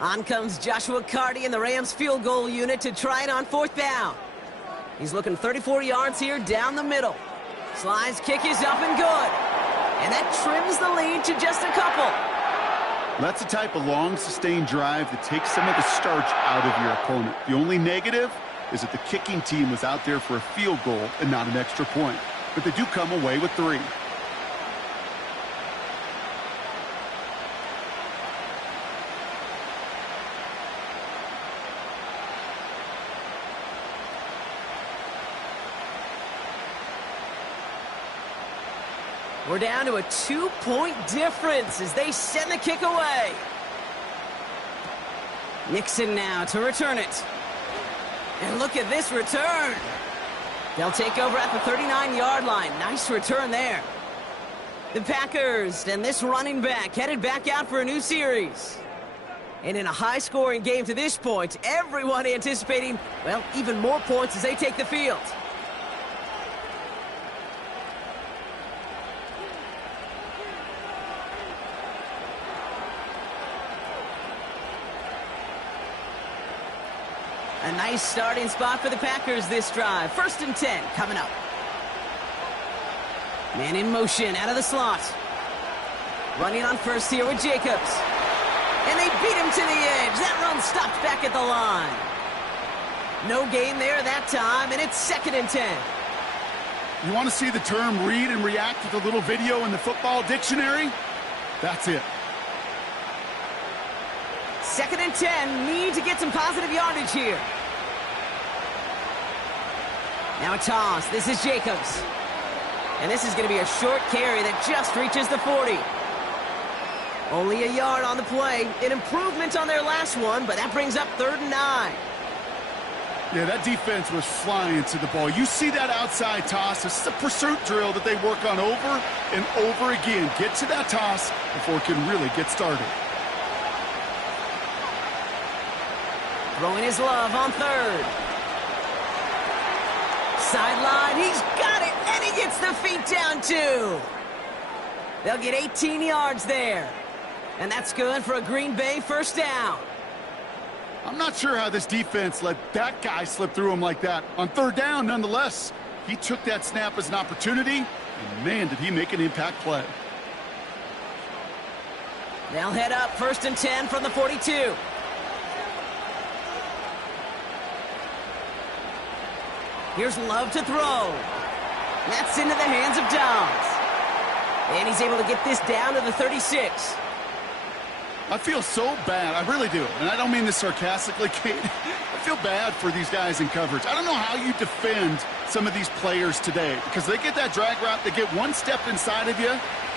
On comes Joshua Carty in the Rams field goal unit to try it on 4th down. He's looking 34 yards here down the middle. Slide's kick is up and good. And that trims the lead to just a couple. That's the type of long, sustained drive that takes some of the starch out of your opponent. The only negative is that the kicking team was out there for a field goal and not an extra point. But they do come away with 3. We're down to a 2-point difference as they send the kick away. Nixon now to return it. And look at this return. They'll take over at the 39-yard line. Nice return there. The Packers and this running back headed back out for a new series. And in a high-scoring game to this point, everyone anticipating, well, even more points as they take the field. A nice starting spot for the Packers this drive. 1st and 10 coming up. Man in motion out of the slot. Running on first here with Jacobs. And they beat him to the edge. That run stopped back at the line. No gain there that time, and it's 2nd and 10. You want to see the term read and react with a little video in the football dictionary? That's it. 2nd and 10, need to get some positive yardage here. Now a toss. This is Jacobs. And this is going to be a short carry that just reaches the 40. Only a yard on the play. An improvement on their last one, but that brings up 3rd and 9. Yeah, that defense was flying to the ball. You see that outside toss. This is a pursuit drill that they work on over and over again. Get to that toss before it can really get started. Throwing his love on 3rd. Sideline, he's got it, and he gets the feet down too. They'll get 18 yards there. And that's good for a Green Bay 1st down. I'm not sure how this defense let that guy slip through him like that. On 3rd down, nonetheless, he took that snap as an opportunity, and man, did he make an impact play. They'll head up 1st and 10 from the 42. Here's Love to throw. That's into the hands of Downs. And he's able to get this down to the 36. I feel so bad. I really do. And I don't mean this sarcastically, Kate. I feel bad for these guys in coverage. I don't know how you defend some of these players today because they get that drag route, they get one step inside of you.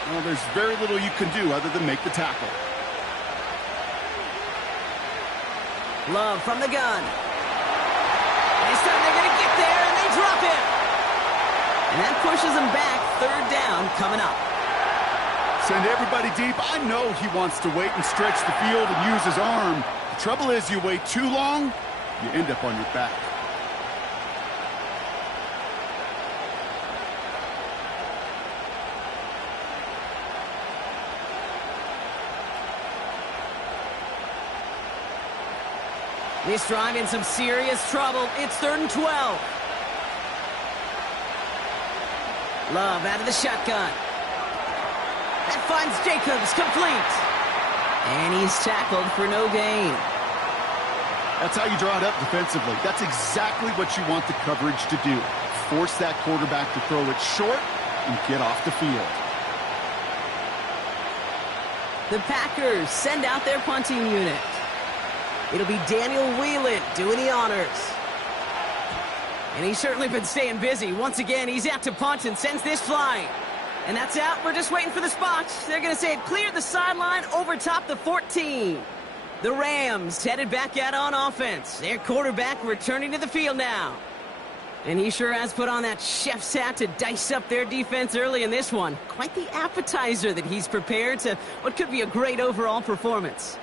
Well, there's very little you can do other than make the tackle. Love from the gun. This time they're going to get there, and they drop it. And that pushes them back. Third down coming up. Send everybody deep. I know he wants to wait and stretch the field and use his arm. The trouble is you wait too long, you end up on your back. This drive in some serious trouble. It's 3rd and 12. Love out of the shotgun. That finds Jacobs, complete. And he's tackled for no gain. That's how you draw it up defensively. That's exactly what you want the coverage to do. Force that quarterback to throw it short and get off the field. The Packers send out their punting unit. It'll be Daniel Whelan doing the honors. And he's certainly been staying busy. Once again, he's out to punt and sends this flying. And that's out. We're just waiting for the spots. They're going to say it cleared the sideline over top the 14. The Rams headed back out on offense. Their quarterback returning to the field now. And he sure has put on that chef's hat to dice up their defense early in this one. Quite the appetizer that he's prepared to what could be a great overall performance.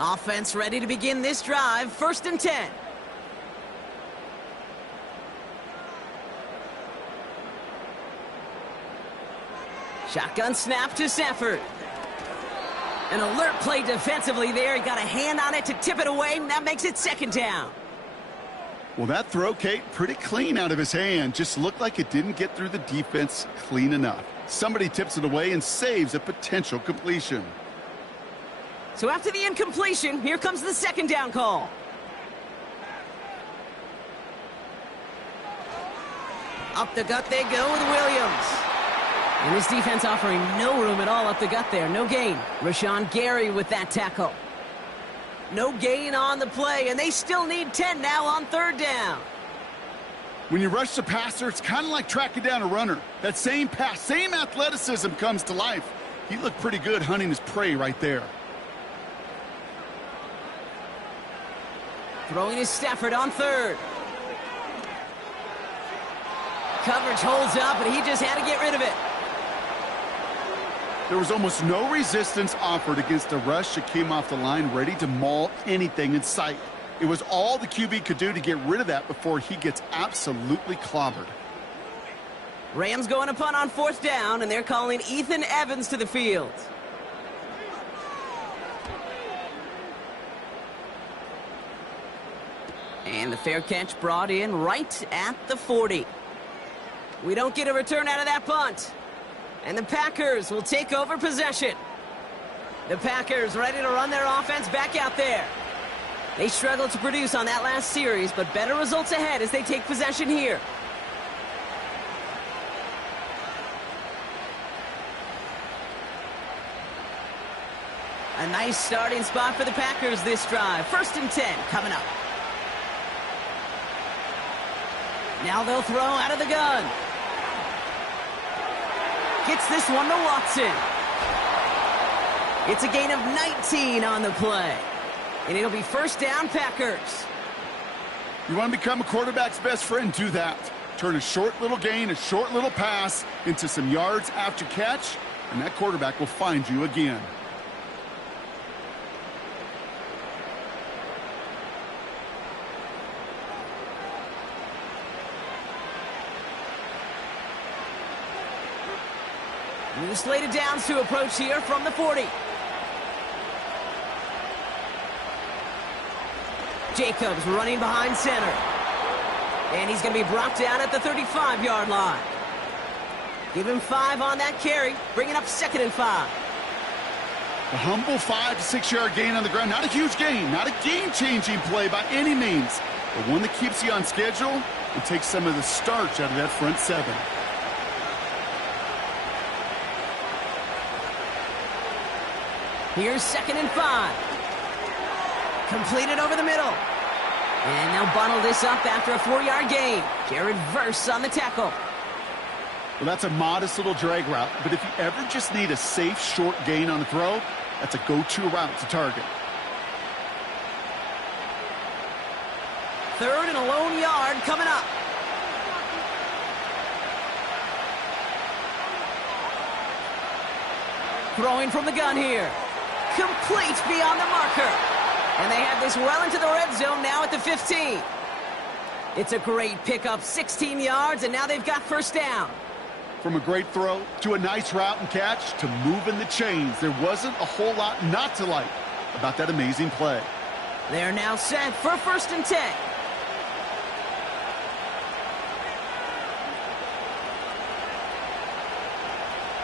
Offense ready to begin this drive. 1st and 10. Shotgun snap to Stafford. An alert play defensively there. He got a hand on it to tip it away, and that makes it 2nd down. Well, that throw, Kate, pretty clean out of his hand. Just looked like it didn't get through the defense clean enough. Somebody tips it away and saves a potential completion. So after the incompletion, here comes the 2nd down call. Up the gut they go with Williams. And this defense offering no room at all up the gut there. No gain. Rashawn Gary with that tackle. No gain on the play, and they still need 10 now on 3rd down. When you rush the passer, it's kind of like tracking down a runner. That same pass, same athleticism comes to life. He looked pretty good hunting his prey right there. Throwing is Stafford on 3rd. Coverage holds up, and he just had to get rid of it. There was almost no resistance offered against a rush that came off the line ready to maul anything in sight. It was all the QB could do to get rid of that before he gets absolutely clobbered. Rams going to punt on 4th down, and they're calling Ethan Evans to the field. And the fair catch brought in right at the 40. We don't get a return out of that punt. And the Packers will take over possession. The Packers ready to run their offense back out there. They struggled to produce on that last series, but better results ahead as they take possession here. A nice starting spot for the Packers this drive. 1st and 10 coming up. Now they'll throw out of the gun. Gets this one to Watson. It's a gain of 19 on the play. And it'll be 1st down, Packers. You want to become a quarterback's best friend, do that. Turn a short little gain, a short little pass into some yards after catch, and that quarterback will find you again. New slated downs to approach here from the 40. Jacobs running behind center. And he's going to be brought down at the 35-yard line. Give him 5 on that carry, bringing up 2nd and 5. A humble 5 to 6 yard gain on the ground. Not a huge gain, not a game-changing play by any means, but one that keeps you on schedule and takes some of the starch out of that front 7. Here's 2nd and 5. Completed over the middle. And they'll bundle this up after a 4-yard gain. Jared Verse on the tackle. Well, that's a modest little drag route, but if you ever just need a safe, short gain on the throw, that's a go-to route to target. 3rd and a lone yard coming up. Throwing from the gun here. Complete beyond the marker. And they have this well into the red zone now at the 15. It's a great pickup, 16 yards, and now they've got 1st down. From a great throw to a nice route and catch to moving the chains, there wasn't a whole lot not to like about that amazing play. They're now set for 1st and 10.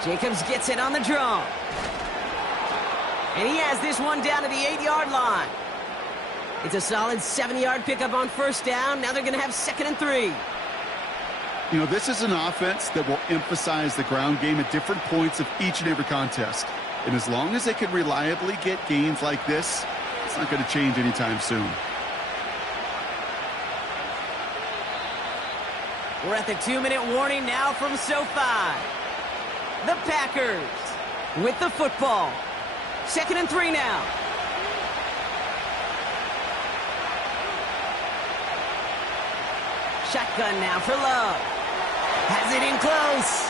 Jacobs gets it on the draw. And he has this one down to the 8-yard line. It's a solid 7-yard pickup on 1st down. Now they're going to have 2nd and 3. You know, this is an offense that will emphasize the ground game at different points of each and every contest. And as long as they can reliably get gains like this, it's not going to change anytime soon. We're at the 2-minute warning now from SoFi. The Packers with the football. 2nd and 3 now. Shotgun now for Love. Has it in close.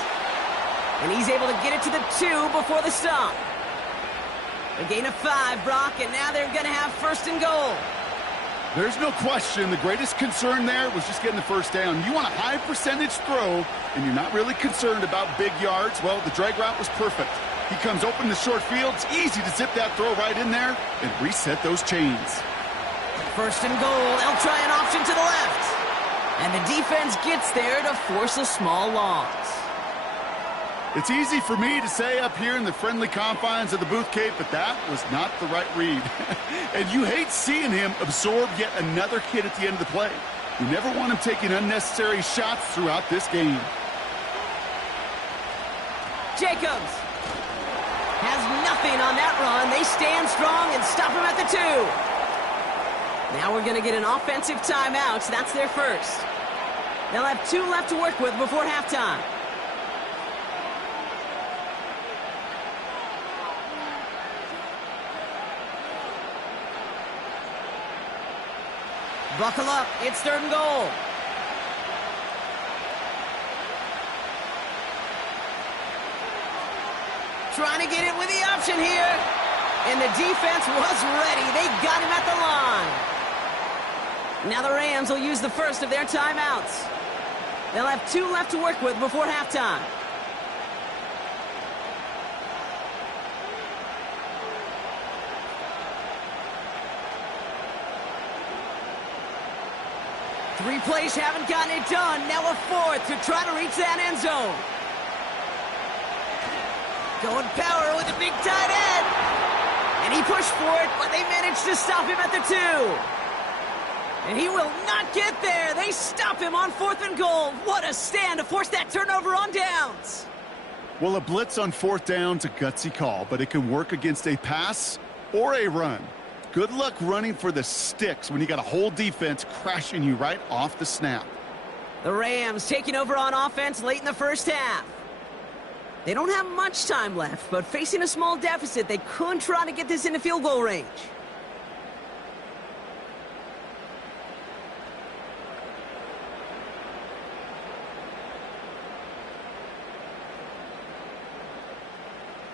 And he's able to get it to the 2 before the stop. A gain of 5, Brock, and now they're going to have 1st and goal. There's no question. The greatest concern there was just getting the 1st down. You want a high percentage throw, and you're not really concerned about big yards. Well, the drag route was perfect. He comes open in the short field. It's easy to zip that throw right in there and reset those chains. 1st and goal. They'll try an option to the left. And the defense gets there to force a small loss. It's easy for me to say up here in the friendly confines of the Booth Cape, but that was not the right read. And you hate seeing him absorb yet another hit at the end of the play. You never want him taking unnecessary shots throughout this game. Jacobs has nothing on that run. They stand strong and stop him at the 2. Now we're going to get an offensive timeout. That's their 1st. They'll have 2 left to work with before halftime. Buckle up. It's 3rd and goal. Trying to get it with the option here. And the defense was ready. They got him at the line. Now the Rams will use the 1st of their timeouts. They'll have 2 left to work with before halftime. Three plays haven't gotten it done. Now a 4th to try to reach that end zone. Going power with a big tight end. And he pushed for it, but they managed to stop him at the 2. And he will not get there. They stop him on 4th and goal. What a stand to force that turnover on downs. Well, a blitz on 4th down's a gutsy call, but it can work against a pass or a run. Good luck running for the sticks when you got a whole defense crashing you right off the snap. The Rams taking over on offense late in the 1st half. They don't have much time left, but facing a small deficit, they could try to get this into field goal range.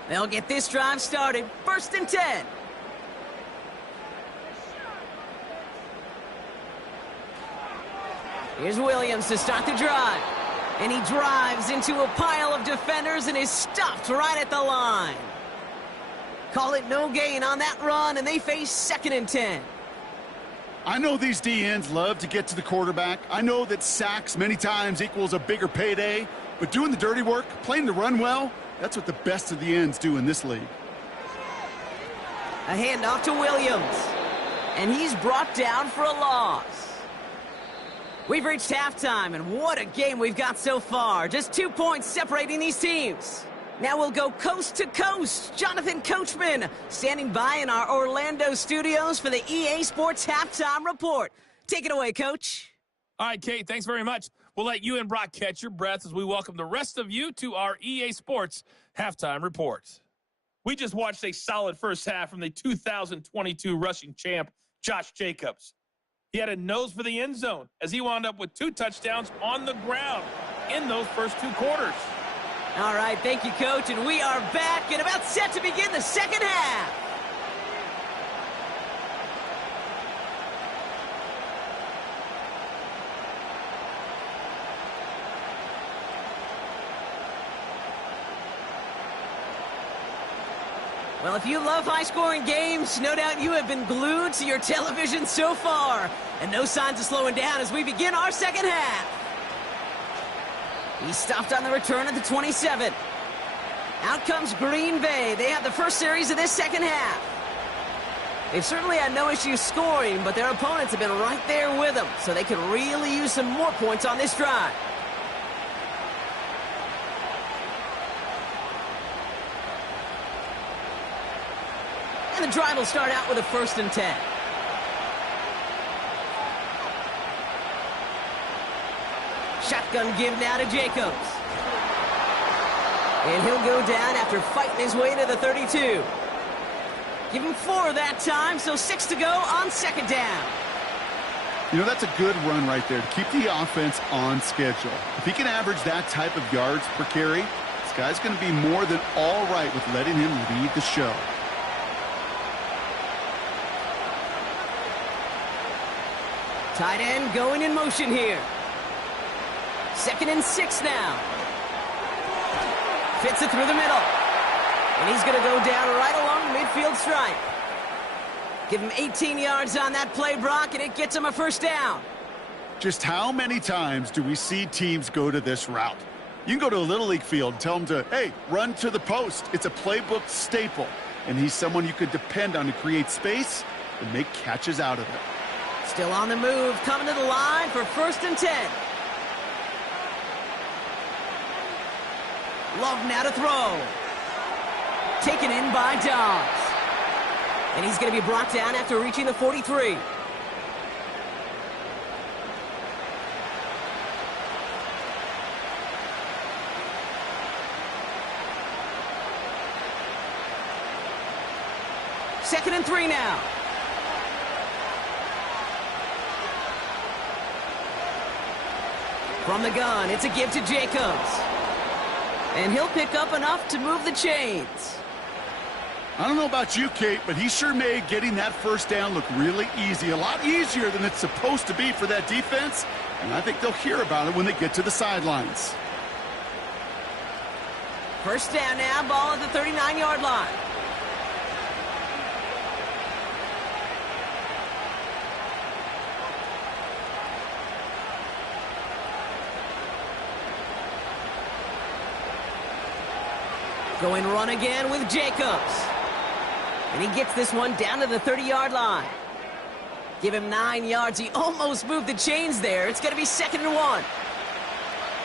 They'll get this drive started. 1st and 10. Here's Williams to start the drive. And he drives into a pile of defenders and is stopped right at the line. Call it no gain on that run, and they face 2nd and 10. I know these DNs love to get to the quarterback. I know that sacks many times equals a bigger payday. But doing the dirty work, playing the run well, that's what the best of the ends do in this league. A handoff to Williams. And he's brought down for a loss. We've reached halftime, and what a game we've got so far. Just 2 points separating these teams. Now we'll go coast to coast. Jonathan Coachman standing by in our Orlando studios for the EA Sports Halftime Report. Take it away, Coach. All right, Kate, thanks very much. We'll let you and Brock catch your breath as we welcome the rest of you to our EA Sports Halftime Report. We just watched a solid first half from the 2022 rushing champ, Josh Jacobs. He had a nose for the end zone as he wound up with 2 touchdowns on the ground in those first 2 quarters. All right, thank you, Coach, and we are back and about set to begin the second half. Well, if you love high-scoring games, no doubt you have been glued to your television so far. And no signs of slowing down as we begin our second half. He stopped on the return at the 27. Out comes Green Bay. They have the first series of this second half. They've certainly had no issue scoring, but their opponents have been right there with them, so they could really use some more points on this drive. And the drive will start out with a 1st and 10. Shotgun give now to Jacobs. And he'll go down after fighting his way to the 32. Give him 4 that time, so 6 to go on second down. You know, that's a good run right there to keep the offense on schedule. If he can average that type of yards per carry, this guy's going to be more than all right with letting him lead the show. Tight end going in motion here. 2nd and 6 now. Fits it through the middle. And he's going to go down right along the midfield stripe. Give him 18 yards on that play, Brock, and it gets him a 1st down. Just how many times do we see teams go to this route? You can go to a Little League field and tell them to, hey, run to the post. It's a playbook staple. And he's someone you could depend on to create space and make catches out of it. Still on the move, coming to the line for 1st and 10. Love now to throw. Taken in by Dobbs. And he's going to be brought down after reaching the 43. Second and 3 now. From the gun, it's a give to Jacobs. And he'll pick up enough to move the chains. I don't know about you, Kate, but he sure made getting that 1st down look really easy. A lot easier than it's supposed to be for that defense. And I think they'll hear about it when they get to the sidelines. 1st down now, ball at the 39-yard line. Going run again with Jacobs. And he gets this one down to the 30-yard line. Give him 9 yards. He almost moved the chains there. It's going to be 2nd and 1.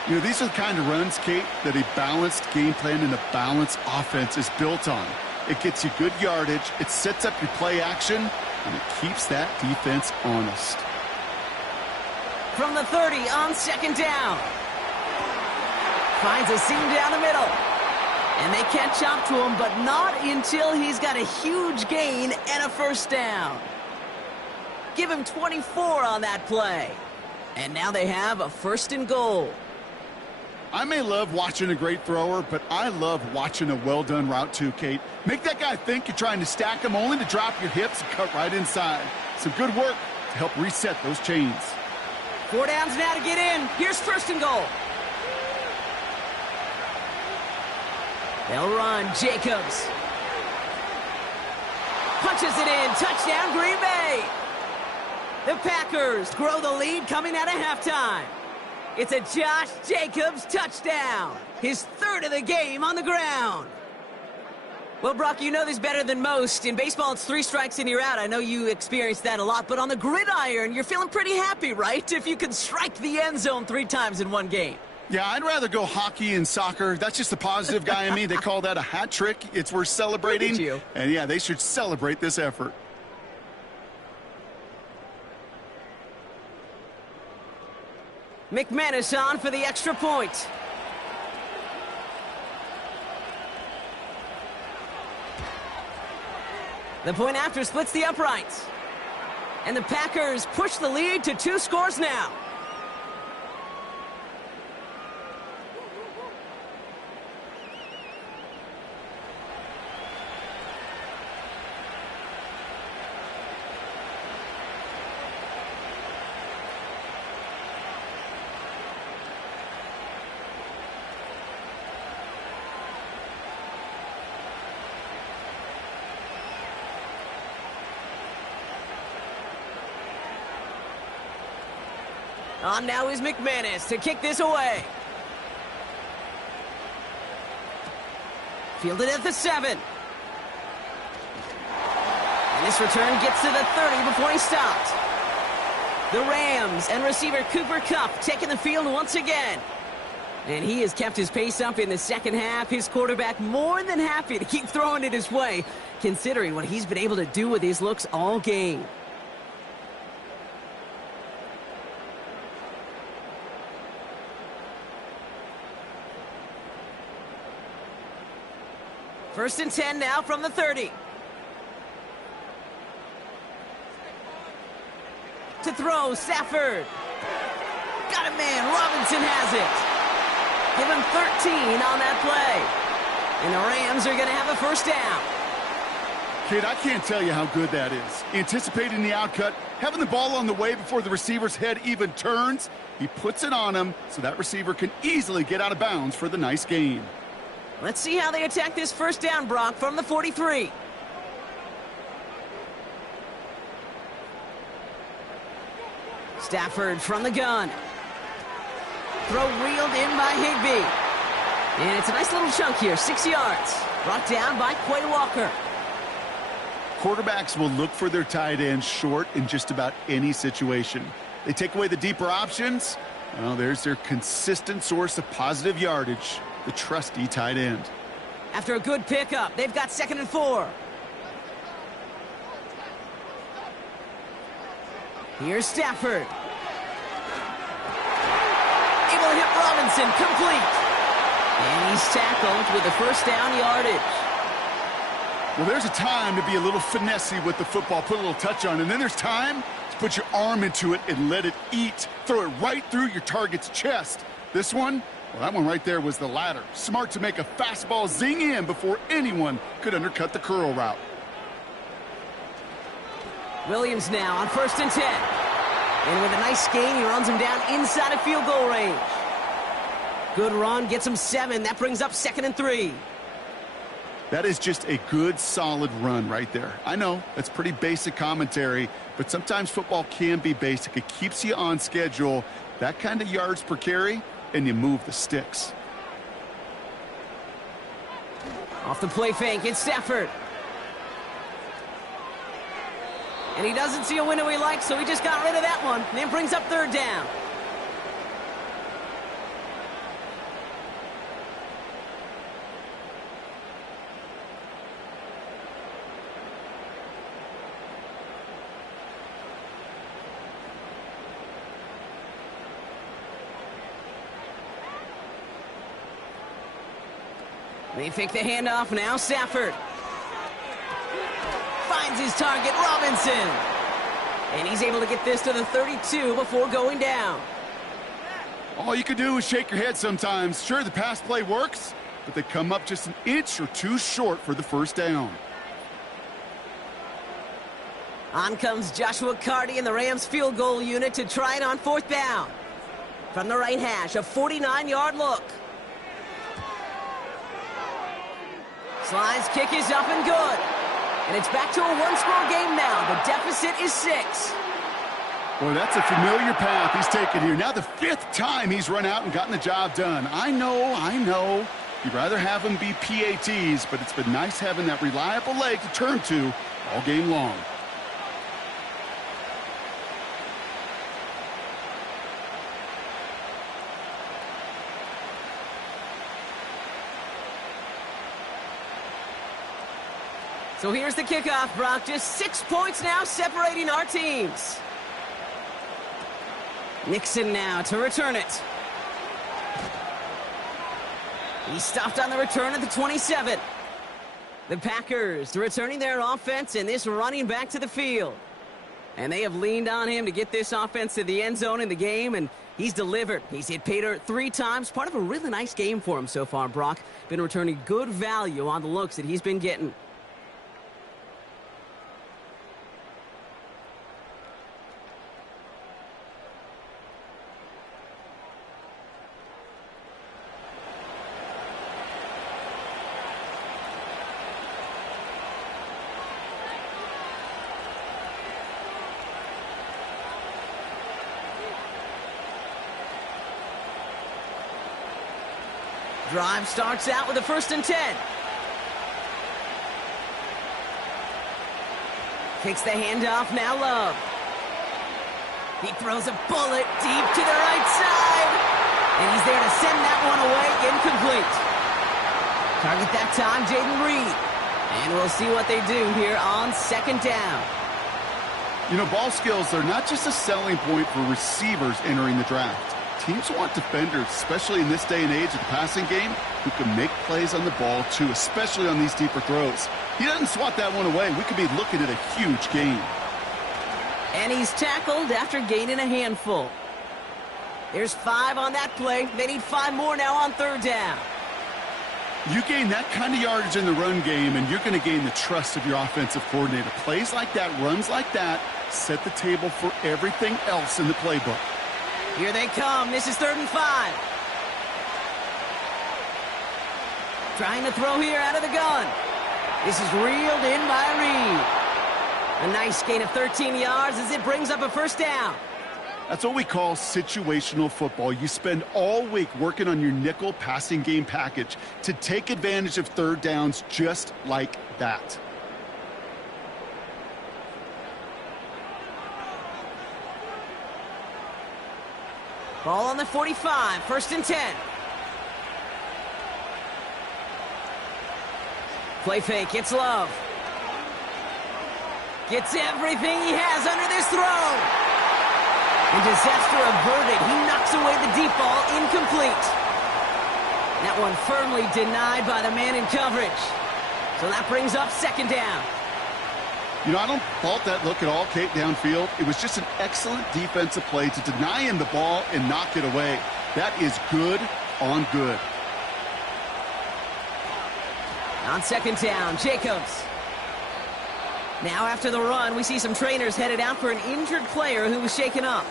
You know, these are the kind of runs, Kate, that a balanced game plan and a balanced offense is built on. It gets you good yardage, it sets up your play action, and it keeps that defense honest. From the 30 on 2nd down. Finds a seam down the middle. And they catch up to him, but not until he's got a huge gain and a 1st down. Give him 24 on that play. And now they have a 1st and goal. I may love watching a great thrower, but I love watching a well-done route too, Kate. Make that guy think you're trying to stack him only to drop your hips and cut right inside. Some good work to help reset those chains. 4 downs now to get in. Here's 1st and goal. They'll run. Jacobs. Punches it in. Touchdown, Green Bay. The Packers grow the lead coming out of halftime. It's a Josh Jacobs touchdown. His 3rd of the game on the ground. Well, Brock, you know this better than most. In baseball, it's 3 strikes and you're out. I know you experienced that a lot. But on the gridiron, you're feeling pretty happy, right? If you can strike the end zone 3 times in one game. Yeah, I'd rather go hockey and soccer. That's just the positive guy in me. They call that a hat trick. It's worth celebrating. Look at you. And, yeah, they should celebrate this effort. McManus on for the extra point. The point after splits the uprights. And the Packers push the lead to 2 scores now. On now is McManus to kick this away. Fielded at the 7. And this return gets to the 30 before he stopped. The Rams and receiver Cooper Kupp taking the field once again. And he has kept his pace up in the second half. His quarterback more than happy to keep throwing it his way, considering what he's been able to do with his looks all game. First and 10 now from the 30. To throw, Stafford. Got a man, Robinson has it. Give him 13 on that play. And the Rams are going to have a first down. Kid, I can't tell you how good that is. Anticipating the outcut, having the ball on the way before the receiver's head even turns. He puts it on him so that receiver can easily get out of bounds for the nice gain. Let's see how they attack this first down, Brock, from the 43. Stafford from the gun. Throw reeled in by Higbee. And it's a nice little chunk here, 6 yards. Brought down by Quay Walker. Quarterbacks will look for their tight ends short in just about any situation. They take away the deeper options. Well, there's their consistent source of positive yardage. The trusty tight end. After a good pickup, they've got 2nd and 4. Here's Stafford. Able to hit Robinson, complete. And he's tackled with the first down yardage. Well, there's a time to be a little finessey with the football, put a little touch on, and then there's time to put your arm into it and let it eat. Throw it right through your target's chest. This one, well, that one right there was the latter. Smart to make a fastball zing in before anyone could undercut the curl route. Williams now on 1st and 10. And with a nice gain, he runs him down inside of field goal range. Good run, gets him 7. That brings up 2nd and 3. That is just a good, solid run right there. I know, that's pretty basic commentary, but sometimes football can be basic. It keeps you on schedule. That kind of yards per carry, and you move the sticks. Off the play fake, it's Stafford. And he doesn't see a window he likes, so he just got rid of that one. And then brings up 3rd down. They fake the handoff, now Stafford. Finds his target, Robinson. And he's able to get this to the 32 before going down. All you can do is shake your head sometimes. Sure, the pass play works, but they come up just an inch or two short for the first down. On comes Joshua Carty and the Rams field goal unit to try it on 4th down. From the right hash, a 49-yard look. Slide's kick is up and good. And it's back to a one-score game now. The deficit is 6. Boy, that's a familiar path he's taken here. Now the 5th time he's run out and gotten the job done. I know. You'd rather have him be PATs, but it's been nice having that reliable leg to turn to all game long. So here's the kickoff, Brock. Just 6 points now separating our teams. Nixon now to return it. He stopped on the return at the 27. The Packers returning their offense and this running back to the field. And they have leaned on him to get this offense to the end zone in the game, and he's delivered. He's hit pay dirt 3 times. Part of a really nice game for him so far, Brock. Been returning good value on the looks that he's been getting. Drive starts out with a 1st and 10. Takes the handoff, now Love. He throws a bullet deep to the right side. And he's there to send that one away, incomplete. Target that time, Jaden Reed. And we'll see what they do here on 2nd down. You know, ball skills, they're not just a selling point for receivers entering the draft. Teams want defenders, especially in this day and age of the passing game, who can make plays on the ball, too, especially on these deeper throws. He doesn't swat that one away. We could be looking at a huge gain. And he's tackled after gaining a handful. There's 5 on that play. They need 5 more now on 3rd down. You gain that kind of yardage in the run game, and you're going to gain the trust of your offensive coordinator. Plays like that, runs like that, set the table for everything else in the playbook. Here they come. This is 3rd and 5. Trying to throw here out of the gun. This is reeled in by Reed. A nice gain of 13 yards as it brings up a 1st down. That's what we call situational football. You spend all week working on your nickel passing game package to take advantage of 3rd downs just like that. Ball on the 45, 1st and 10. Play fake, it's Love. Gets everything he has under this throw. And disaster averted. He knocks away the deep ball, incomplete. That one firmly denied by the man in coverage. So that brings up 2nd down. You know, I don't fault that look at all, Kate, downfield. It was just an excellent defensive play to deny him the ball and knock it away. That is good on good. On 2nd down, Jacobs. Now after the run, we see some trainers headed out for an injured player who was shaken up.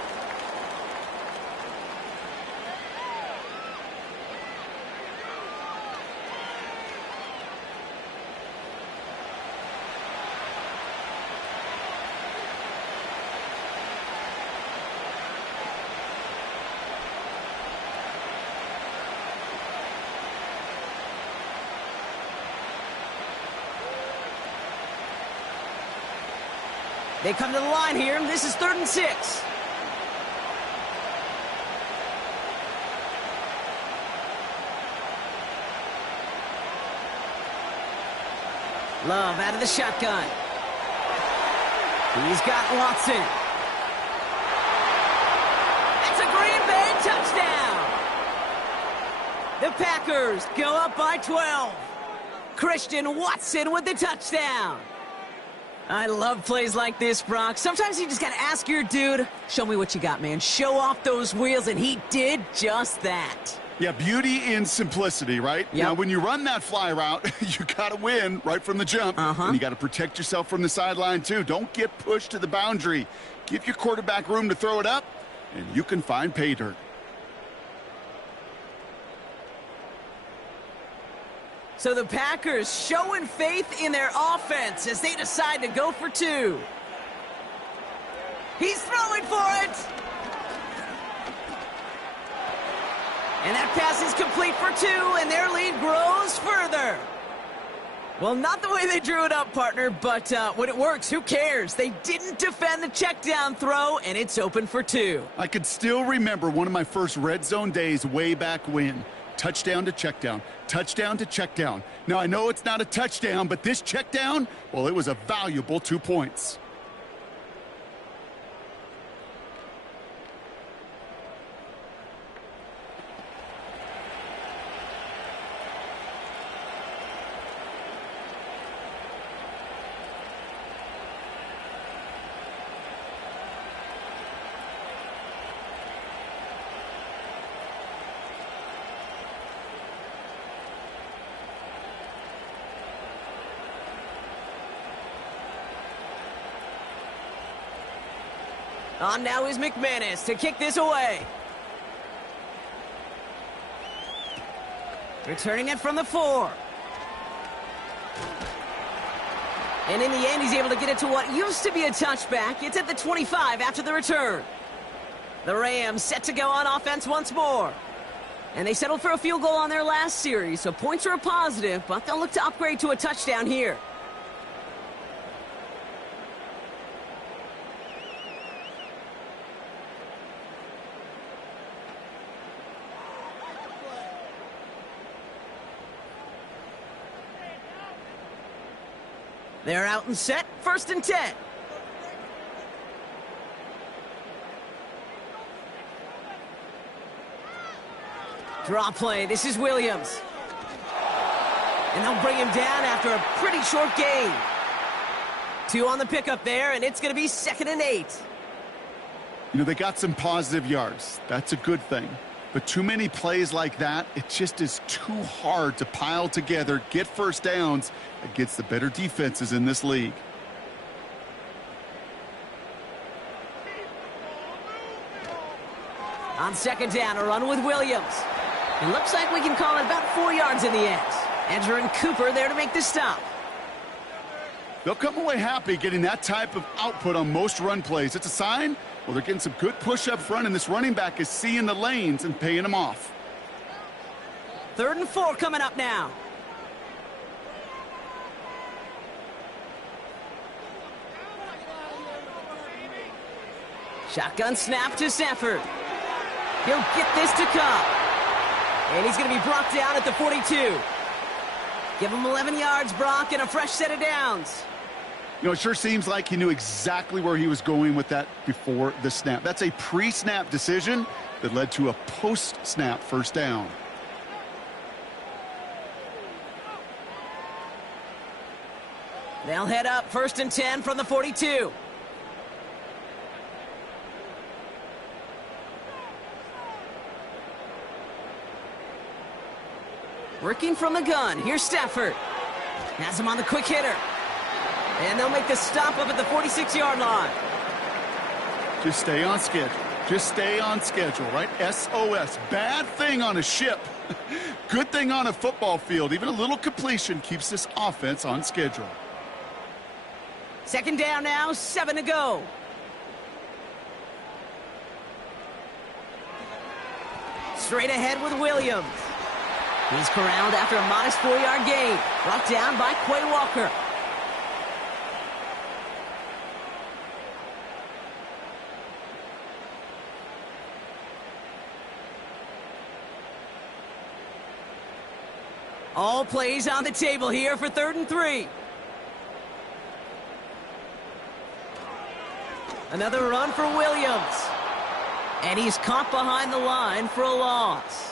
They come to the line here. This is 3rd and 6. Love out of the shotgun. He's got Watson. It's a Green Bay touchdown. The Packers go up by 12. Christian Watson with the touchdown. I love plays like this, Brock. Sometimes you just got to ask your dude, show me what you got, man. Show off those wheels, and he did just that. Yeah, beauty in simplicity, right? Yep. Now, when you run that fly route, you got to win right from the jump. And you got to protect yourself from the sideline, too. Don't get pushed to the boundary. Give your quarterback room to throw it up, and you can find pay dirt. So the Packers showing faith in their offense as they decide to go for 2. He's throwing for it. And that pass is complete for 2, and their lead grows further. Well, not the way they drew it up, partner, but when it works, who cares? They didn't defend the check down throw, and it's open for 2. I could still remember one of my first red zone days way back when. touchdown to check down, touchdown to check down. Now, I know it's not a touchdown, but this check down, well, it was a valuable 2 points. On now is McManus to kick this away. Returning it from the 4. And in the end, he's able to get it to what used to be a touchback. It's at the 25 after the return. The Rams set to go on offense once more. And they settled for a field goal on their last series, so points are a positive, but they'll look to upgrade to a touchdown here. They're out and set, 1st and 10. Draw play, this is Williams. And they'll bring him down after a pretty short gain. 2 on the pickup there, and it's going to be 2nd and 8. You know, they got some positive yards. That's a good thing. But too many plays like that, it just is too hard to pile together, get first downs against the better defenses in this league. On 2nd down, a run with Williams. It looks like we can call it about 4 yards in the end. Edger and Cooper there to make the stop. They'll come away happy getting that type of output on most run plays. It's a sign, well, they're getting some good push up front, and this running back is seeing the lanes and paying them off. 3rd and 4 coming up now. Shotgun snap to Stafford. He'll get this to Cobb. And he's going to be brought down at the 42. Give him 11 yards, Brock, and a fresh set of downs. You know, it sure seems like he knew exactly where he was going with that before the snap. That's a pre-snap decision that led to a post-snap first down. They'll head up 1st and 10 from the 42. Working from the gun. Here's Stafford. Has him on the quick hitter. And they'll make the stop up at the 46-yard line. Just stay on schedule. Just stay on schedule, right? SOS. Bad thing on a ship. Good thing on a football field. Even a little completion keeps this offense on schedule. 2nd down now, 7 to go. Straight ahead with Williams. He's corralled after a modest 4-yard gain. Brought down by Quay Walker. All plays on the table here for 3rd and 3. Another run for Williams. And he's caught behind the line for a loss.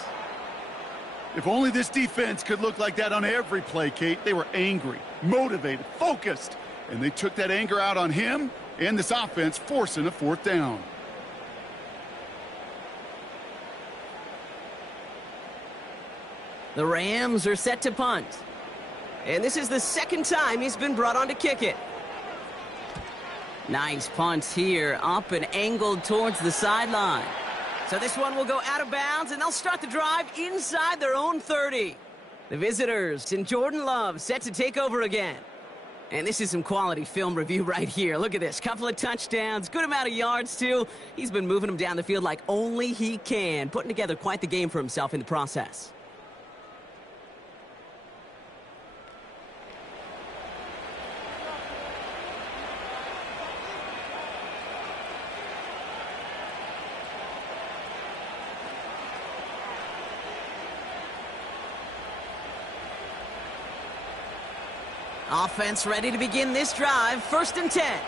If only this defense could look like that on every play, Kate. They were angry, motivated, focused, and they took that anger out on him and this offense, forcing a 4th down. The Rams are set to punt. And this is the 2nd time he's been brought on to kick it. Nice punt here, up and angled towards the sideline. So this one will go out of bounds, and they'll start the drive inside their own 30. The visitors and Jordan Love set to take over again. And this is some quality film review right here. Look at this. Couple of touchdowns, good amount of yards, too. He's been moving them down the field like only he can, putting together quite the game for himself in the process. Offense ready to begin this drive. 1st and 10.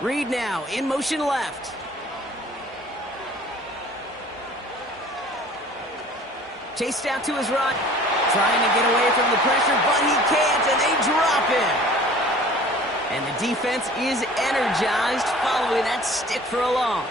Reed now in motion left. Chased out to his right. Trying to get away from the pressure, but he can't, and they drop him. And the defense is energized following that stick for a loss.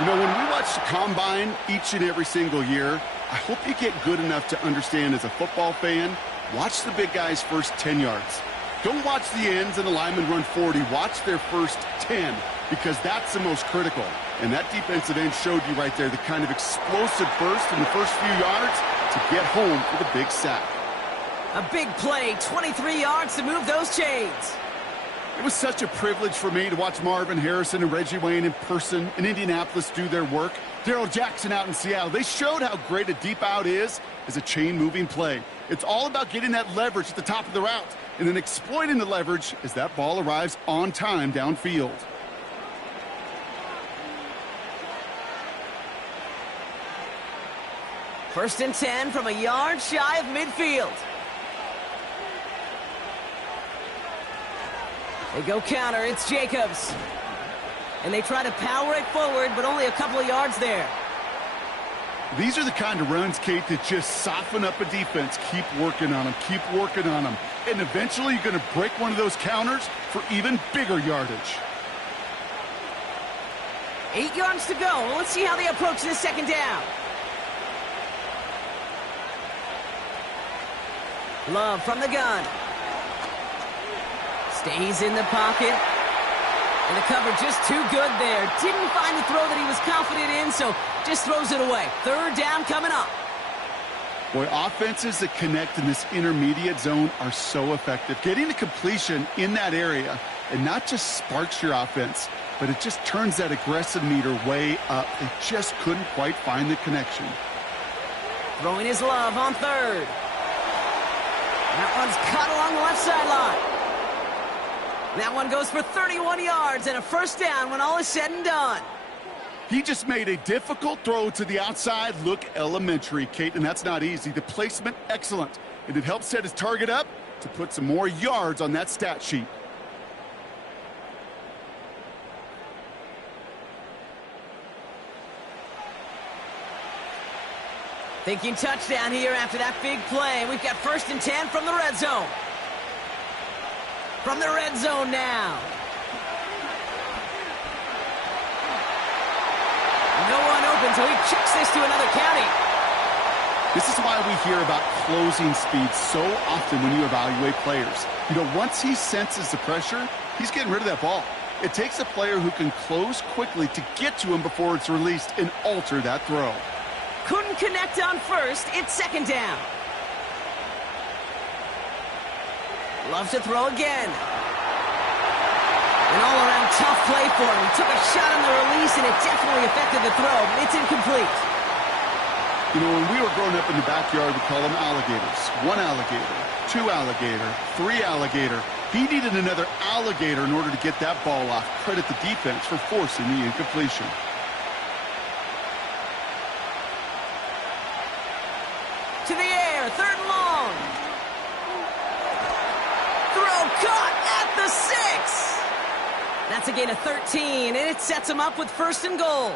You know, when we watch the combine each and every single year, I hope you get good enough to understand as a football fan, watch the big guys' first 10 yards. Don't watch the ends and the linemen run 40. Watch their first 10, because that's the most critical. And that defensive end showed you right there the kind of explosive burst in the first few yards to get home for the big sack. A big play, 23 yards to move those chains. It was such a privilege for me to watch Marvin Harrison and Reggie Wayne in person in Indianapolis do their work. Darrell Jackson out in Seattle. They showed how great a deep out is as a chain-moving play. It's all about getting that leverage at the top of the route and then exploiting the leverage as that ball arrives on time downfield. First and 10 from a yard shy of midfield. They go counter. It's Jacobs. And they try to power it forward, but only a couple of yards there. These are the kind of runs, Kate, that just soften up a defense. Keep working on them. Keep working on them. And eventually you're going to break one of those counters for even bigger yardage. 8 yards to go. Let's see how they approach this 2nd down. Love from the gun. Stays in the pocket. And the cover just too good there. Didn't find the throw that he was confident in, so just throws it away. 3rd down coming up. Boy, offenses that connect in this intermediate zone are so effective. Getting a completion in that area, and not just sparks your offense, but it just turns that aggressive meter way up. They just couldn't quite find the connection. Throwing his Love on 3rd. That one's caught along the left sideline. That one goes for 31 yards and a 1st down when all is said and done. He just made a difficult throw to the outside look elementary, Kate, and that's not easy. The placement, excellent. And it helped set his target up to put some more yards on that stat sheet. Thinking touchdown here after that big play. We've got 1st and 10 from the red zone. From the red zone now. No one open, so he chucks this to another county. This is why we hear about closing speed so often when you evaluate players. You know, once he senses the pressure, he's getting rid of that ball. It takes a player who can close quickly to get to him before it's released and alter that throw. Couldn't connect on 1st. It's 2nd down. Love to throw again. An all-around tough play for him. He took a shot on the release, and it definitely affected the throw. It's incomplete. You know, when we were growing up in the backyard, we call them alligators. 1 alligator, 2 alligator, 3 alligator. He needed another alligator in order to get that ball off. Credit the defense for forcing the incompletion. To the air, 3rd and long. Throw caught at the 6. That's a gain of 13, and it sets him up with 1st and goal.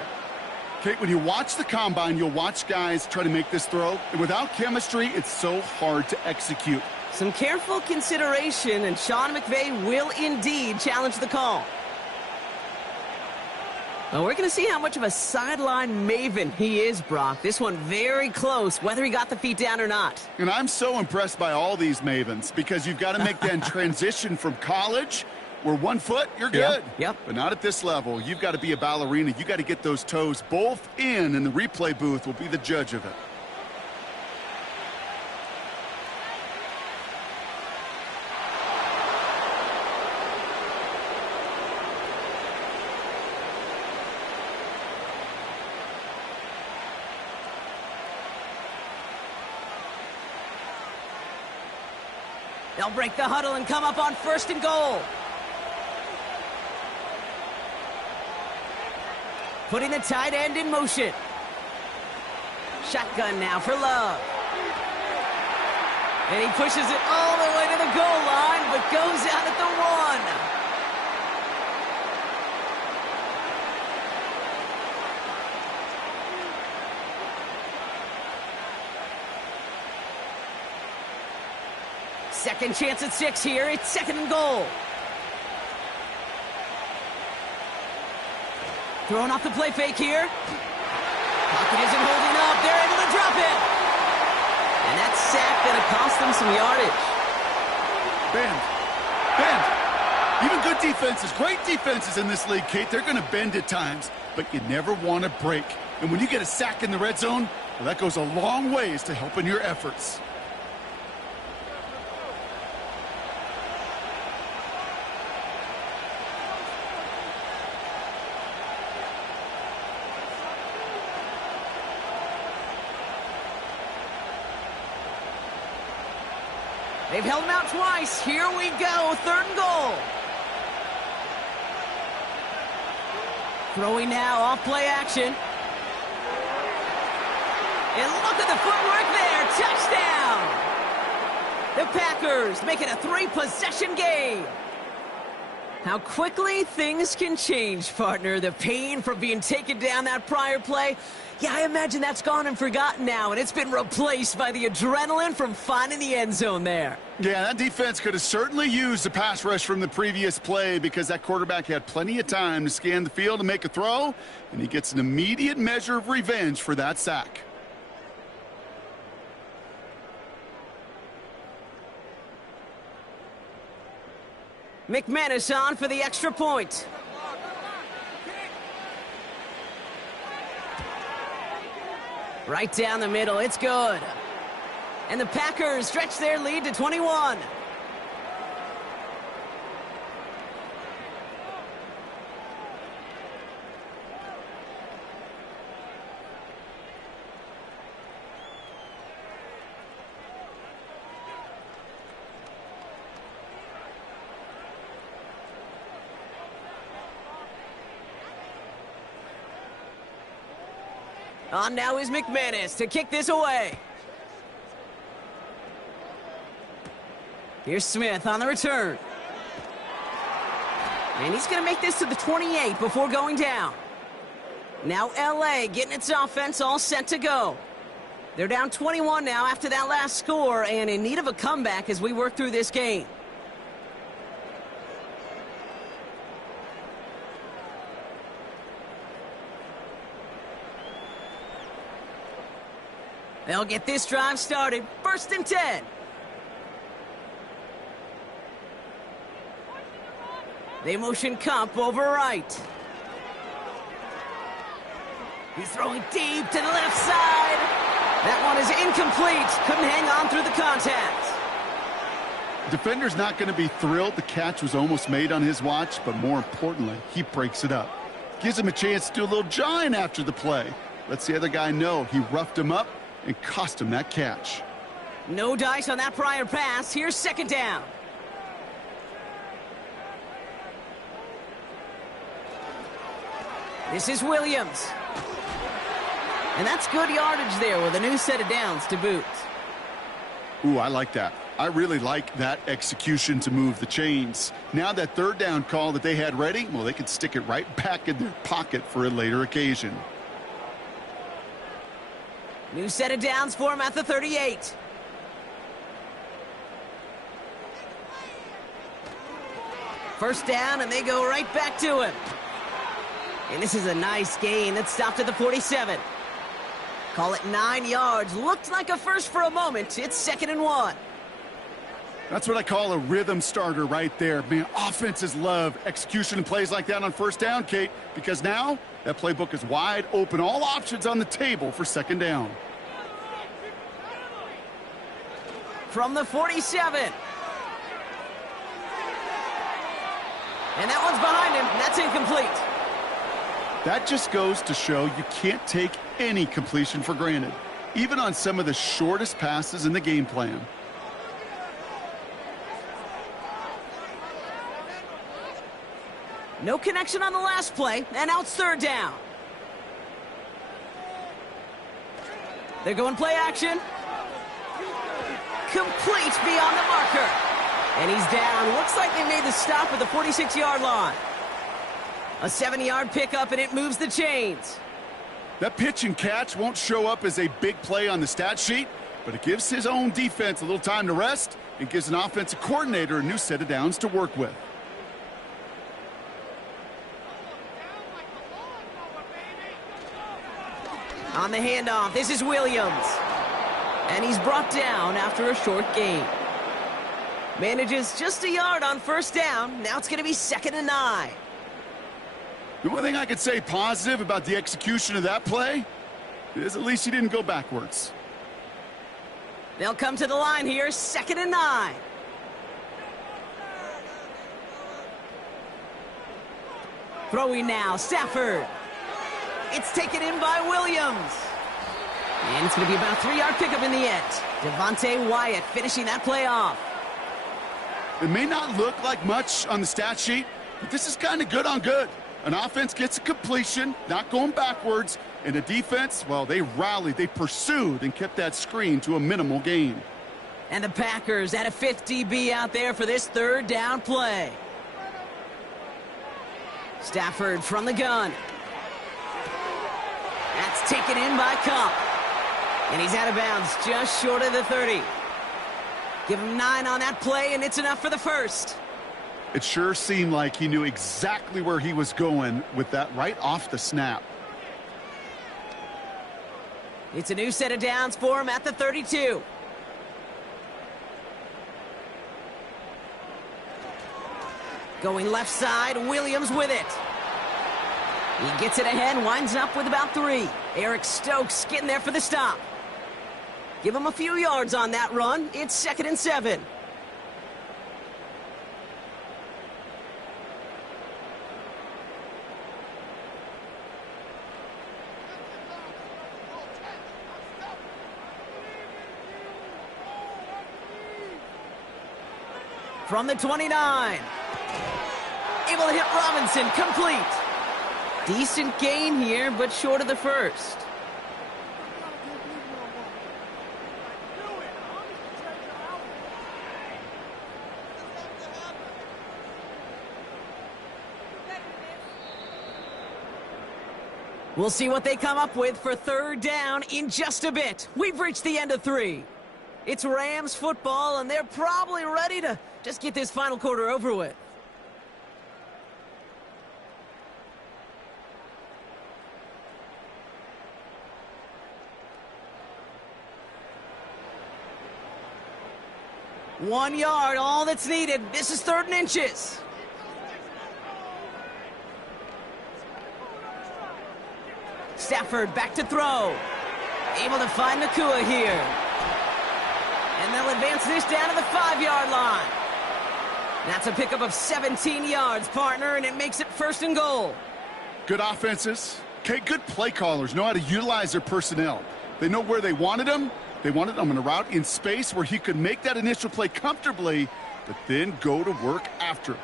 Kate, when you watch the combine, you'll watch guys try to make this throw. And without chemistry, it's so hard to execute. Some careful consideration, and Sean McVay will indeed challenge the call. Well, we're going to see how much of a sideline maven he is, Brock. This one very close, whether he got the feet down or not. And I'm so impressed by all these mavens because you've got to make that transition from college where 1 foot, you're good. Yep. But not at this level. You've got to be a ballerina. You've got to get those toes both in, and the replay booth will be the judge of it. They'll break the huddle and come up on 1st and goal. Putting the tight end in motion. Shotgun now for Love. And he pushes it all the way to the goal line, but goes out at the 1. Second chance at 6 here. It's 2nd and goal. Throwing off the play fake here. Pocket isn't holding up. They're able to drop it. And that sack going to cost them some yardage. Bend. Even good defenses, great defenses in this league, Kate, they're going to bend at times, but you never want to break. And when you get a sack in the red zone, well, that goes a long ways to helping your efforts. They've held him out twice. Here we go. 3rd and goal. Throwing now off play action. And look at the footwork there. Touchdown. The Packers make it a 3-possession game. How quickly things can change, partner. The pain from being taken down that prior play. Yeah, I imagine that's gone and forgotten now, and it's been replaced by the adrenaline from finding the end zone there. Yeah, that defense could have certainly used the pass rush from the previous play because that quarterback had plenty of time to scan the field and make a throw, and he gets an immediate measure of revenge for that sack. McManus on for the extra point. Right down the middle, it's good. And the Packers stretch their lead to 21. On now is McManus to kick this away. Here's Smith on the return. And he's going to make this to the 28 before going down. Now LA getting its offense all set to go. They're down 21 now after that last score and in need of a comeback as we work through this game. They'll get this drive started. 1st and 10. They motion Kump over right. He's throwing deep to the left side. That one is incomplete. Couldn't hang on through the contact. Defender's not going to be thrilled the catch was almost made on his watch, but more importantly, he breaks it up. Gives him a chance to do a little jawing after the play. Lets the other guy know he roughed him up and cost him that catch. No dice on that prior pass. Here's 2nd down. This is Williams. And that's good yardage there with a new set of downs to boot. Ooh, I like that. I really like that execution to move the chains. Now that 3rd down call that they had ready, well, they could stick it right back in their pocket for a later occasion. New set of downs for him at the 38. First down, and they go right back to him. And this is a nice gain that stopped at the 47. Call it 9 yards. Looked like a first for a moment. It's 2nd and 1. That's what I call a rhythm starter right there. Man, offenses love execution and plays like that on 1st down, Kate, because now that playbook is wide open. All options on the table for 2nd down. From the 47. And that one's behind him. That's incomplete. That just goes to show you can't take any completion for granted, even on some of the shortest passes in the game plan. No connection on the last play, and now it's 3rd down. They're going play action. complete beyond the marker. And he's down. Looks like they made the stop at the 46-yard line. A 7-yard pickup, and it moves the chains. That pitch and catch won't show up as a big play on the stat sheet, but it gives his own defense a little time to rest and gives an offensive coordinator a new set of downs to work with. On the handoff, this is Williams. And he's brought down after a short gain. Manages just a yard on first down. Now it's going to be 2nd and 9. The one thing I could say positive about the execution of that play is at least he didn't go backwards. They'll come to the line here, 2nd and 9. Throwing now, Stafford. It's taken in by Williams. And it's going to be about a 3-yard pickup in the end. Devontae Wyatt finishing that play off. It may not look like much on the stat sheet, but this is kind of good on good. An offense gets a completion, not going backwards, and the defense, well, they rallied, they pursued, and kept that screen to a minimal gain. And the Packers at a 5th DB out there for this 3rd down play. Stafford from the gun. That's taken in by Cup. And he's out of bounds just short of the 30. Give him 9 on that play, and it's enough for the first. It sure seemed like he knew exactly where he was going with that right off the snap. It's a new set of downs for him at the 32. Going left side, Williams with it. He gets it ahead, winds up with about 3. Eric Stokes getting there for the stop. Give him a few yards on that run. It's 2nd and 7. From the 29. Able to hit Robinson, complete. Decent gain here, but short of the first. We'll see what they come up with for 3rd down in just a bit. We've reached the end of 3. It's Rams football, and they're probably ready to just get this final quarter over with. One yard, all that's needed. This is 3rd and inches. Stafford back to throw. Able to find Nakua here. And they'll advance this down to the 5-yard line. That's a pickup of 17 yards, partner, and it makes it 1st and goal. Good offenses. Okay, good play callers know how to utilize their personnel. They know where they wanted them. They wanted him in a route in space where he could make that initial play comfortably, but then go to work after.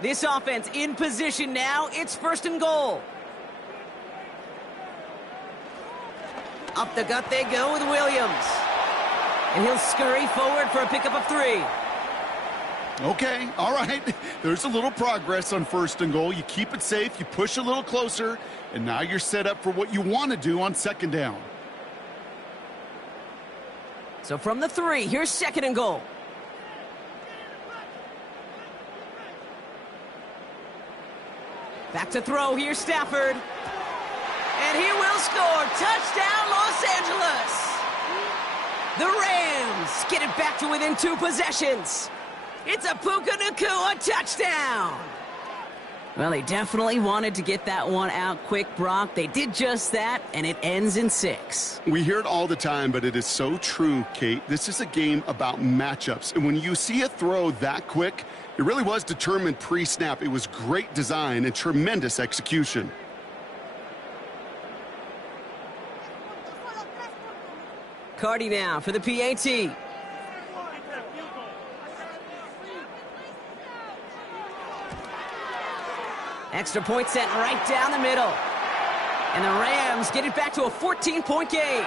This offense in position now. It's 1st and goal. Up the gut they go with Williams. And he'll scurry forward for a pickup of 3. Okay, all right. There's a little progress on 1st and goal. You keep it safe, you push a little closer, and now you're set up for what you want to do on 2nd down. So from the 3, here's 2nd and goal. Back to throw, here's Stafford. And he will score. Touchdown, Los Angeles. The Rams get it back to within 2 possessions. It's a Puka Nakua touchdown. Well, they definitely wanted to get that one out quick, Brock. They did just that, and it ends in 6. We hear it all the time, but it is so true, Kate. This is a game about matchups. And when you see a throw that quick, it really was determined pre-snap. It was great design and tremendous execution. Cardi now for the PAT. Extra point sent right down the middle. And the Rams get it back to a 14-point game.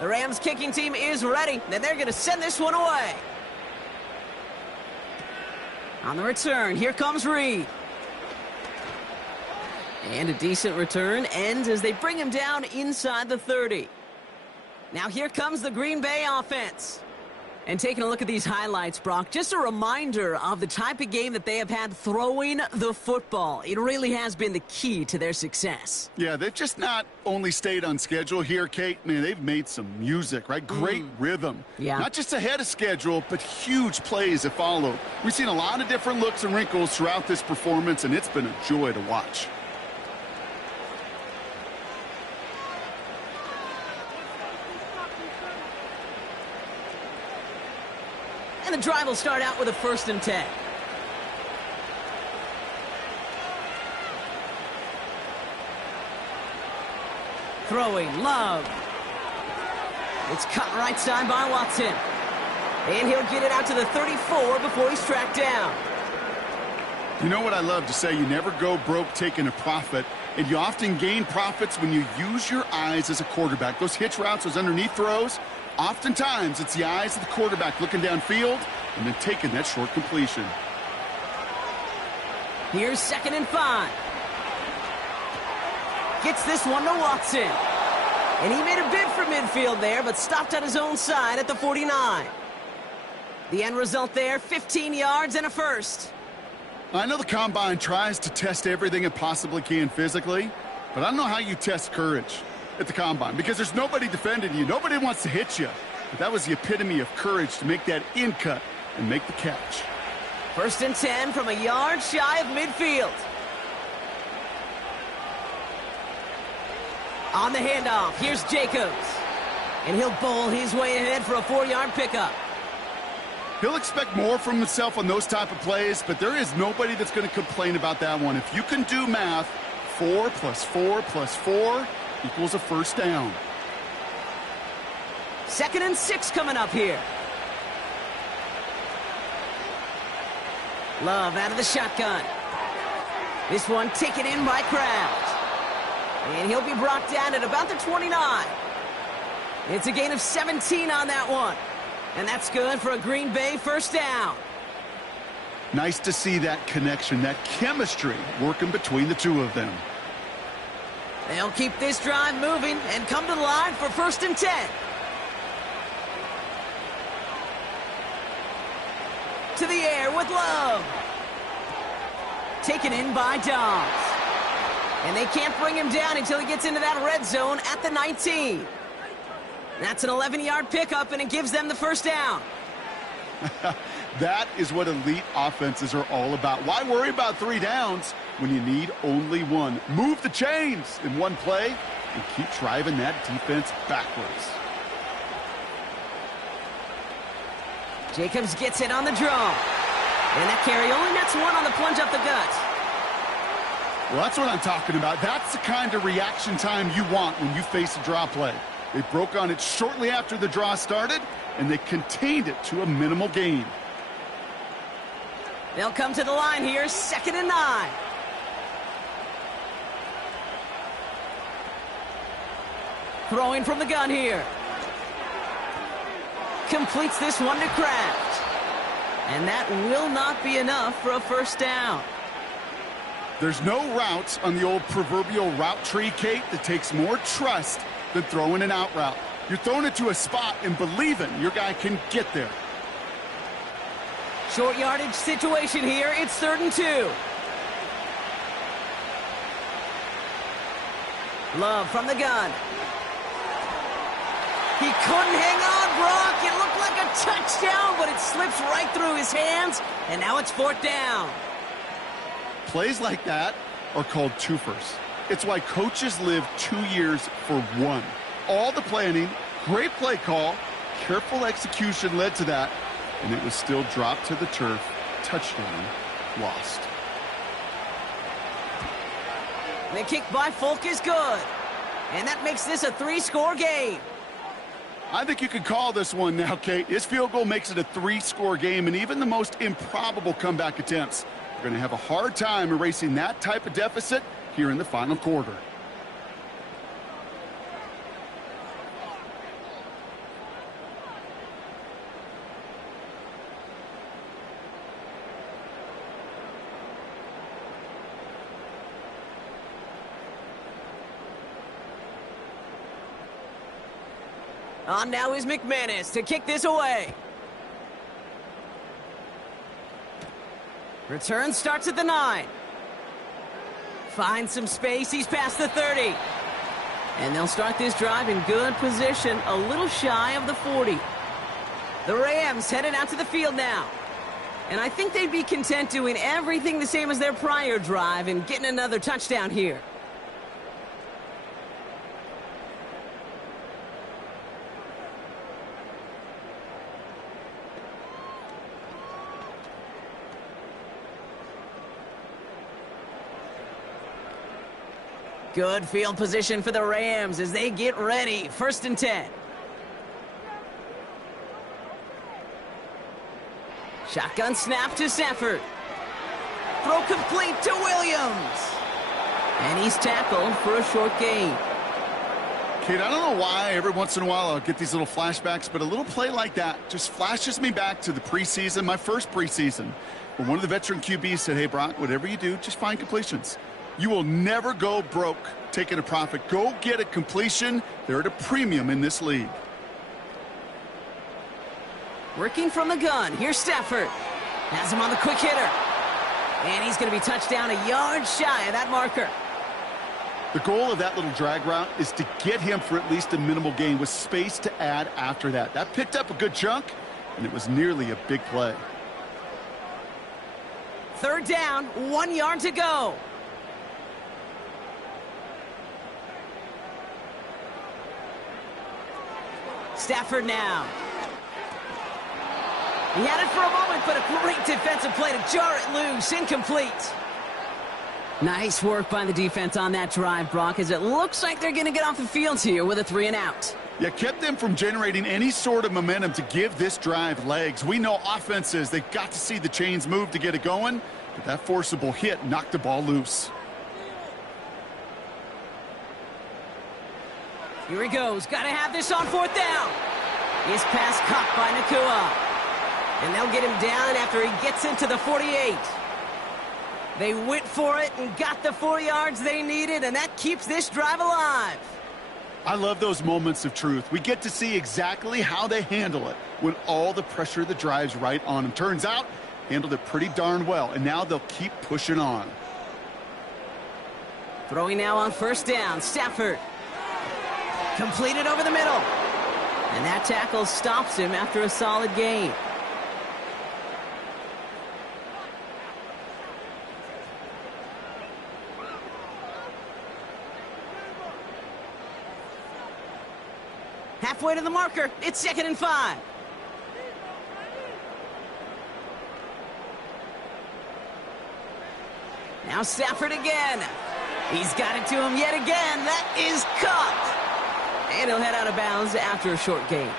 The Rams kicking team is ready, and they're going to send this one away. On the return, here comes Reed. And a decent return ends as they bring him down inside the 30. Now here comes the Green Bay offense. And taking a look at these highlights, Brock, just a reminder of the type of game that they have had throwing the football. It really has been the key to their success. Yeah, they've just not only stayed on schedule here, Kate. Man, they've made some music, right? Great rhythm. Yeah. Not just ahead of schedule, but huge plays have followed. We've seen a lot of different looks and wrinkles throughout this performance, and it's been a joy to watch. And the drive will start out with a 1st and 10. Throwing, Love. It's cut right side by Watson. And he'll get it out to the 34 before he's tracked down. You know what I love to say? You never go broke taking a profit, and you often gain profits when you use your eyes as a quarterback. Those hitch routes, those underneath throws, oftentimes it's the eyes of the quarterback looking downfield and then taking that short completion. Here's 2nd and 5. Gets this one to Watson. And he made a bid for midfield there, but stopped on his own side at the 49. The end result there, 15 yards and a 1st. I know the Combine tries to test everything it possibly can physically, but I don't know how you test courage at the Combine because there's nobody defending you. Nobody wants to hit you. But that was the epitome of courage to make that in cut and make the catch. 1st and 10 from a yard shy of midfield. On the handoff, here's Jacobs. And he'll bowl his way ahead for a 4-yard pickup. He'll expect more from himself on those type of plays, but there is nobody that's going to complain about that one. If you can do math, 4 plus 4 plus 4 equals a 1st down. 2nd and 6 coming up here. Love out of the shotgun. This one taken in by Kraft. And he'll be brought down at about the 29. It's a gain of 17 on that one. And that's good for a Green Bay 1st down. Nice to see that connection, that chemistry working between the two of them. They'll keep this drive moving and come to the line for 1st and 10. To the air with Love. Taken in by Dobbs. And they can't bring him down until he gets into that red zone at the 19. That's an 11-yard pickup, and it gives them the 1st down. That is what elite offenses are all about. Why worry about 3 downs when you need only 1? Move the chains in one play and keep driving that defense backwards. Jacobs gets it on the draw. And that carry only nets 1 on the plunge up the gut. Well, that's what I'm talking about. That's the kind of reaction time you want when you face a draw play. They broke on it shortly after the draw started, and they contained it to a minimal gain. They'll come to the line here, 2nd and 9. Throwing from the gun here. Completes this one to Kraft. And that will not be enough for a 1st down. There's no routes on the old proverbial route tree, Kate, that takes more trust than throwing an out route. You're throwing it to a spot and believing your guy can get there. Short yardage situation here. It's 3rd and 2. Love from the gun. He couldn't hang on, Brock. It looked like a touchdown, but it slips right through his hands, and now it's 4th down. Plays like that are called twofers. It's why coaches live 2 years for one. All the planning, great play call, careful execution led to that, and it was still dropped to the turf. Touchdown, lost. The kick by Folk is good. And that makes this a 3-score game. I think you could call this one now, Kate. His field goal makes it a 3-score game, and even the most improbable comeback attempts are going to have a hard time erasing that type of deficit here in the final quarter. On now is McManus to kick this away. Return starts at the 9. Finds some space. He's past the 30. And they'll start this drive in good position, a little shy of the 40. The Rams headed out to the field now. And I think they'd be content doing everything the same as their prior drive and getting another touchdown here. Good field position for the Rams as they get ready. 1st and 10. Shotgun snap to Stafford. Throw complete to Williams. And he's tackled for a short gain. Kate, I don't know why every once in a while I'll get these little flashbacks, but a little play like that just flashes me back to the preseason, my first preseason, when one of the veteran QBs said, hey, Brock, whatever you do, just find completions. You will never go broke taking a profit. Go get a completion. They're at a premium in this league. Working from the gun. Here's Stafford. Has him on the quick hitter. And he's going to be touched down a yard shy of that marker. The goal of that little drag route is to get him for at least a minimal gain with space to add after that. That picked up a good chunk, and it was nearly a big play. 3rd down, 1 yard to go. Stafford now. He had it for a moment, but a great defensive play to jar it loose. Incomplete. Nice work by the defense on that drive, Brock, as it looks like they're going to get off the field here with a 3-and-out. Yeah, kept them from generating any sort of momentum to give this drive legs. We know offenses, they've got to see the chains move to get it going, but that forcible hit knocked the ball loose. Here he goes. Got to have this on 4th down. His pass caught by Nakua. And they'll get him down after he gets into the 48. They went for it and got the 4 yards they needed, and that keeps this drive alive. I love those moments of truth. We get to see exactly how they handle it when all the pressure of the drive's right on them. Turns out, handled it pretty darn well, and now they'll keep pushing on. Throwing now on 1st down. Stafford. Completed over the middle. And that tackle stops him after a solid gain. Halfway to the marker. It's 2nd and 5. Now Stafford again. He's got it to him yet again. That is caught. And he'll head out of bounds after a short gain.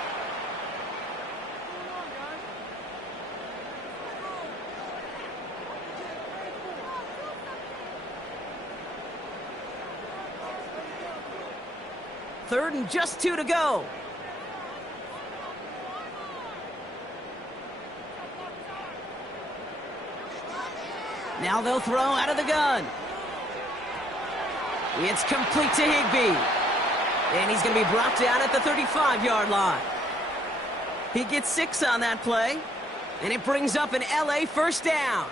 Third and just 2 to go. Now they'll throw out of the gun. It's complete to Higbee. And he's going to be brought down at the 35-yard line. He gets 6 on that play. And it brings up an LA 1st down.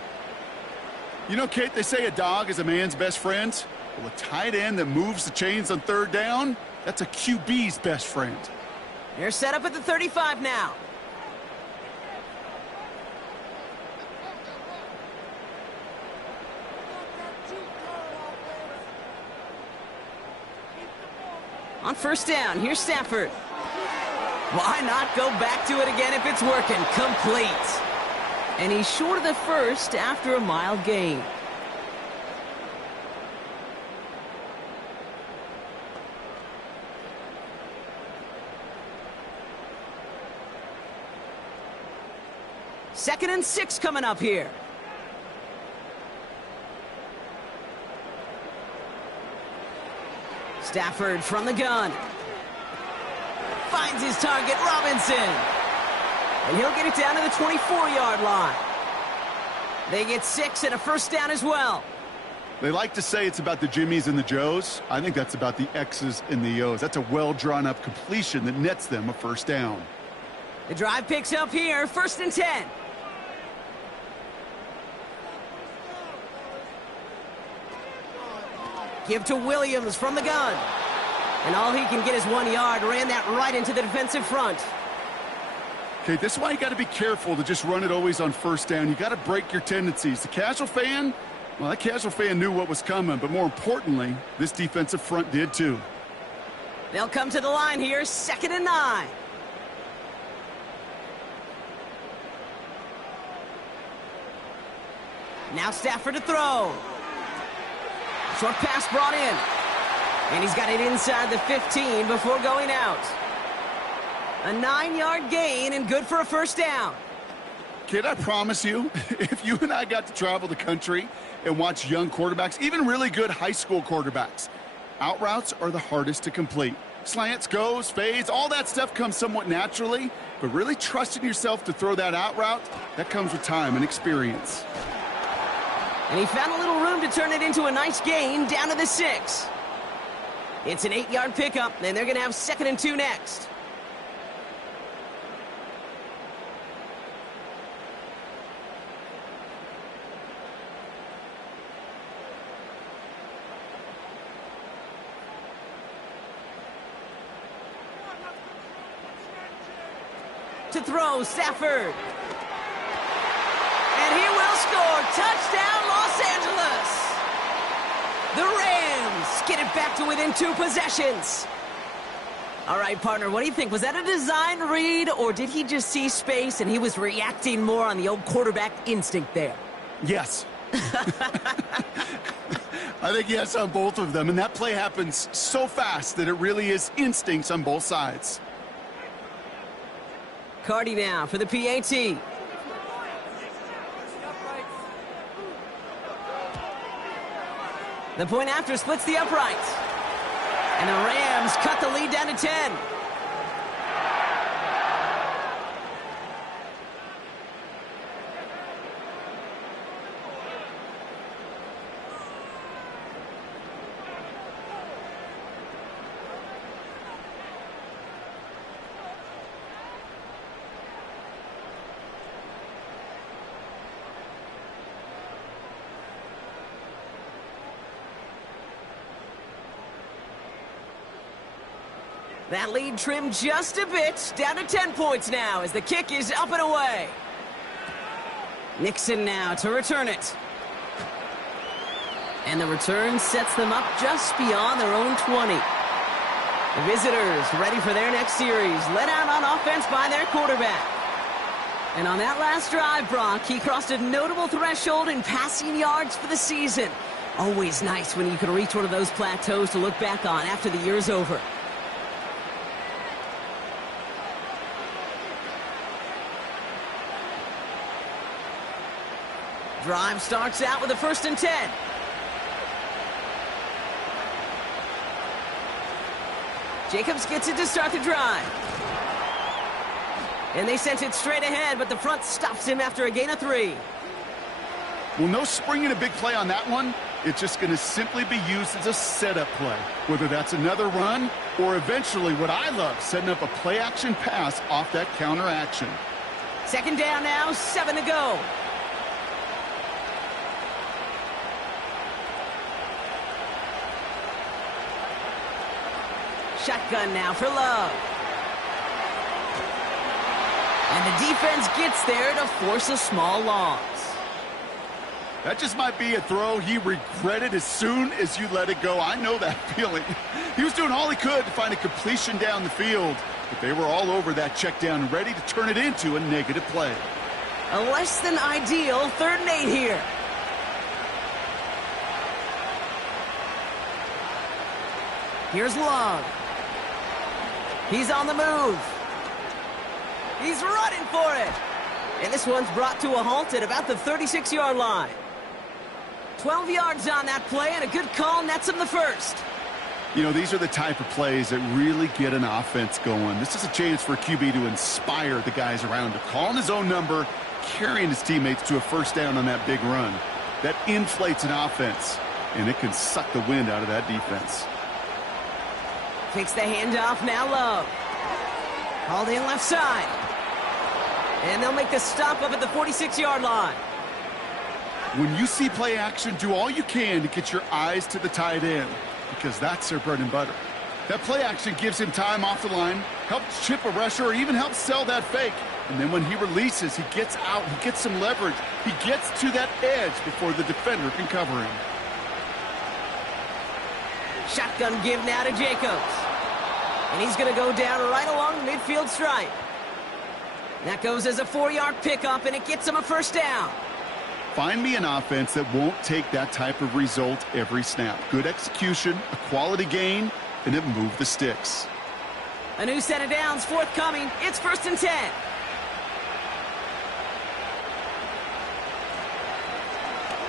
You know, Kate, they say a dog is a man's best friend. Well, a tight end that moves the chains on 3rd down, that's a QB's best friend. They're set up at the 35 now. On first down, here's Stafford. Why not go back to it again if it's working? Complete. And he's short of the first after a mile gain. Second and 6 coming up here. Stafford from the gun. Finds his target, Robinson. And he'll get it down to the 24-yard line. They get 6 and a first down as well. They like to say it's about the Jimmies and the Joes. I think that's about the X's and the O's. That's a well-drawn-up completion that nets them a first down. The drive picks up here, first and 10. Give to Williams from the gun. And all he can get is 1 yard. Ran that right into the defensive front. Okay, this is why you got to be careful to just run it always on first down. You got to break your tendencies. The casual fan, well, that casual fan knew what was coming, but more importantly, this defensive front did too. They'll come to the line here, second and 9. Now Stafford to throw. Short pass brought in. And he's got it inside the 15 before going out. A 9-yard gain and good for a first down. Kid, I promise you, if you and I got to travel the country and watch young quarterbacks, even really good high school quarterbacks, out routes are the hardest to complete. Slants, goes, fades, all that stuff comes somewhat naturally, but really trusting yourself to throw that out route, that comes with time and experience. And he found a little room to turn it into a nice gain down to the 6. It's an 8-yard pickup, and they're going to have second and 2 next. To throw, Stafford. And he will score. Touchdown, Los Angeles. The Rams get it back to within 2 possessions. All right, partner, what do you think? Was that a design read, or did he just see space and he was reacting more on the old quarterback instinct there? Yes. I think yes on both of them, and that play happens so fast that it really is instincts on both sides. Cardi now for the PAT. The point after splits the uprights. And the Rams cut the lead down to 10. That lead trimmed just a bit, down to 10 points now as the kick is up and away. Nixon now to return it. And the return sets them up just beyond their own 20. The visitors ready for their next series, led out on offense by their quarterback. And on that last drive, Brock, he crossed a notable threshold in passing yards for the season. Always nice when you can reach one of those plateaus to look back on after the year's over. Drive starts out with a first and 10. Jacobs gets it to start the drive. And they sent it straight ahead, but the front stops him after a gain of 3. Well, no springing a big play on that one. It's just going to simply be used as a setup play, whether that's another run or eventually what I love, setting up a play-action pass off that counter action. Second down now, 7 to go. Shotgun now for Love. And the defense gets there to force a small loss. That just might be a throw he regretted as soon as you let it go. I know that feeling. He was doing all he could to find a completion down the field, but they were all over that check down, ready to turn it into a negative play. A less than ideal 3rd and 8 here. Here's Love. He's on the move. He's running for it. And this one's brought to a halt at about the 36-yard line. 12 yards on that play, and a good call nets him the first. You know, these are the type of plays that really get an offense going. This is a chance for a QB to inspire the guys around him, calling his own number, carrying his teammates to a first down on that big run. That inflates an offense, and it can suck the wind out of that defense. Takes the handoff, now Love. Hauled in left side. And they'll make the stop up at the 46-yard line. When you see play action, do all you can to get your eyes to the tight end, because that's their bread and butter. That play action gives him time off the line, helps chip a rusher, or even helps sell that fake. And then when he releases, he gets out, he gets some leverage. He gets to that edge before the defender can cover him. Shotgun give now to Jacobs. And he's going to go down right along the midfield stripe. That goes as a 4-yard pickup, and it gets him a first down. Find me an offense that won't take that type of result every snap. Good execution, a quality gain, and it moved the sticks. A new set of downs forthcoming. It's 1st and 10.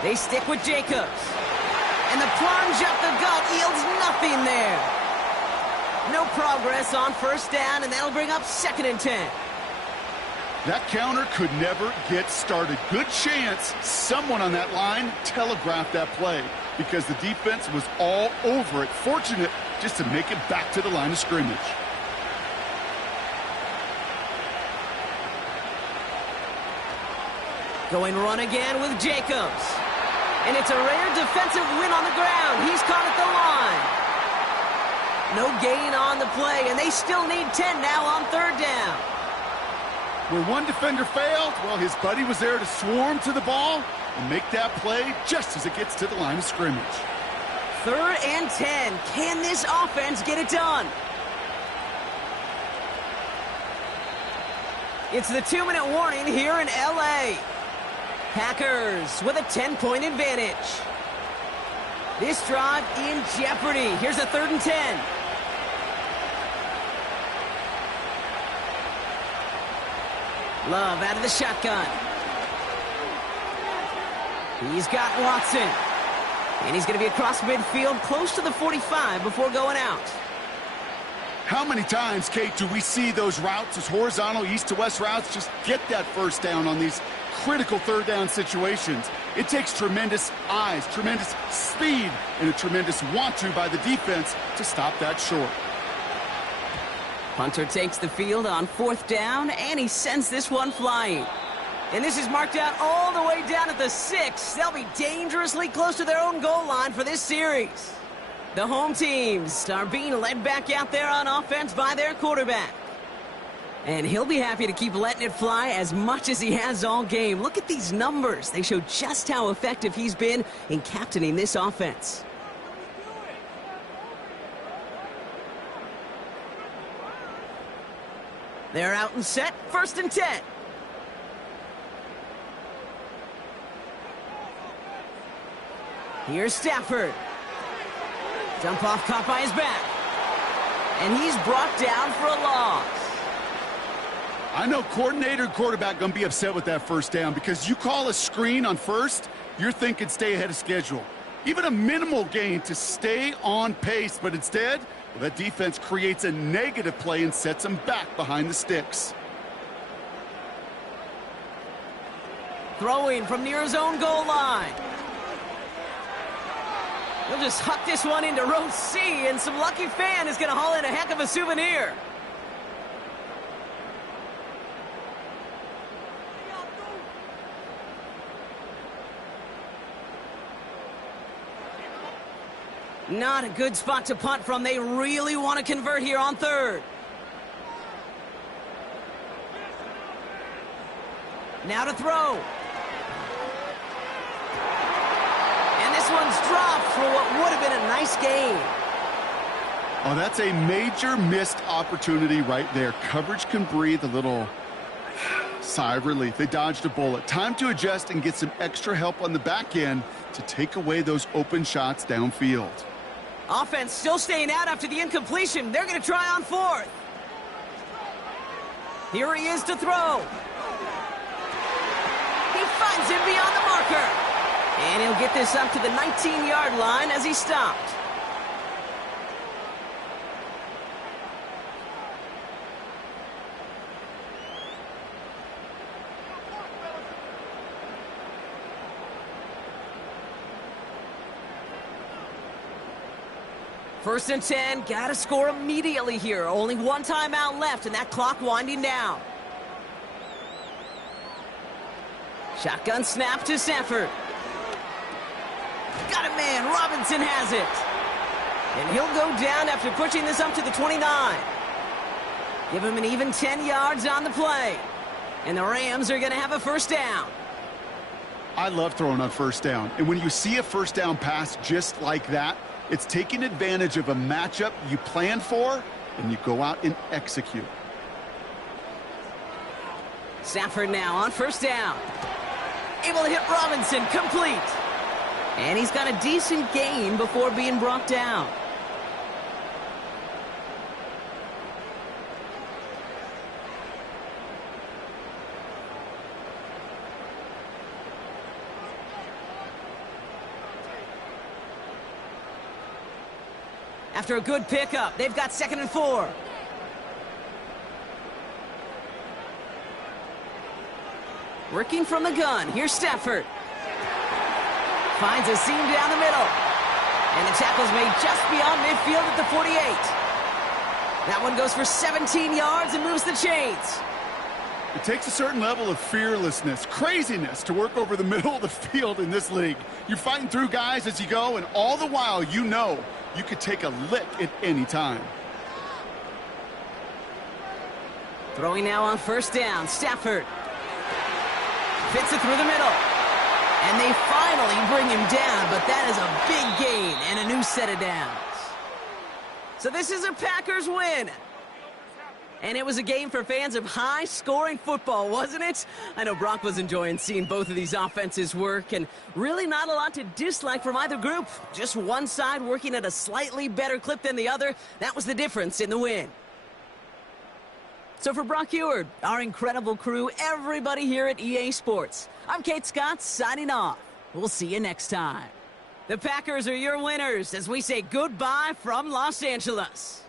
They stick with Jacobs. And the plunge up the gut yields nothing there. No progress on first down, and that'll bring up 2nd and 10. That counter could never get started. Good chance someone on that line telegraphed that play, because the defense was all over it. Fortunate just to make it back to the line of scrimmage. Going run again with Jacobs. And it's a rare defensive win on the ground. He's caught at the line. No gain on the play, and they still need 10 now on 3rd down. Where one defender failed, well, his buddy was there to swarm to the ball and make that play just as it gets to the line of scrimmage. 3rd and 10. Can this offense get it done? It's the 2-minute warning here in L.A. Packers with a 10-point advantage. This drive in jeopardy. Here's a 3rd and 10. Love out of the shotgun. He's got Watson. And he's going to be across midfield, close to the 45 before going out. How many times, Kate, do we see those routes, those horizontal east-to-west routes, just get that first down on these critical 3rd down situations? It takes tremendous eyes, tremendous speed, and a tremendous want-to by the defense to stop that short. Hunter takes the field on 4th down, and he sends this one flying. And this is marked out all the way down at the 6. They'll be dangerously close to their own goal line for this series. The home teams are being led back out there on offense by their quarterback. And he'll be happy to keep letting it fly as much as he has all game. Look at these numbers. They show just how effective he's been in captaining this offense. They're out and set. 1st and 10. Here's Stafford. Jump off caught by his back. And he's brought down for a loss. I know coordinator and quarterback going to be upset with that first down, because you call a screen on 1st, you're thinking stay ahead of schedule. Even a minimal gain to stay on pace, but instead, well, that defense creates a negative play and sets them back behind the sticks. Throwing from near his own goal line. He'll just huck this one into row C, and some lucky fan is going to haul in a heck of a souvenir. Not a good spot to punt from. They really want to convert here on 3rd. Now to throw. this one's dropped for what would have been a nice gain. Oh, that's a major missed opportunity right there. Coverage can breathe a little sigh of relief. They dodged a bullet. Time to adjust and get some extra help on the back end to take away those open shots downfield. Offense still staying out after the incompletion. They're going to try on fourth. Here he is to throw. He finds him beyond the marker. And he'll get this up to the 19-yard line as he stopped. First and 10, gotta score immediately here. Only one timeout left, and that clock winding down. Shotgun snap to Stafford. Got a man, Robinson has it. And he'll go down after pushing this up to the 29. Give him an even 10 yards on the play. And the Rams are gonna have a first down. I love throwing on first down. And when you see a first down pass just like that, it's taking advantage of a matchup you plan for, and you go out and execute. Stafford now on first down. Able to hit Robinson, complete. And he's got a decent gain before being brought down. After a good pickup, they've got 2nd and 4. Working from the gun, here's Stafford. Finds a seam down the middle. And the tackle's made just beyond midfield at the 48. That one goes for 17 yards and moves the chains. It takes a certain level of fearlessness, craziness to work over the middle of the field in this league. You're fighting through guys as you go, and all the while you know you could take a lick at any time. Throwing now on first down, Stafford. Fits it through the middle. And they finally bring him down, but that is a big gain and a new set of downs. So this is a Packers win. And it was a game for fans of high-scoring football, wasn't it? I know Brock was enjoying seeing both of these offenses work, and really not a lot to dislike from either group. Just one side working at a slightly better clip than the other. That was the difference in the win. So for Brock Eward, our incredible crew, everybody here at EA Sports, I'm Kate Scott signing off. We'll see you next time. The Packers are your winners as we say goodbye from Los Angeles.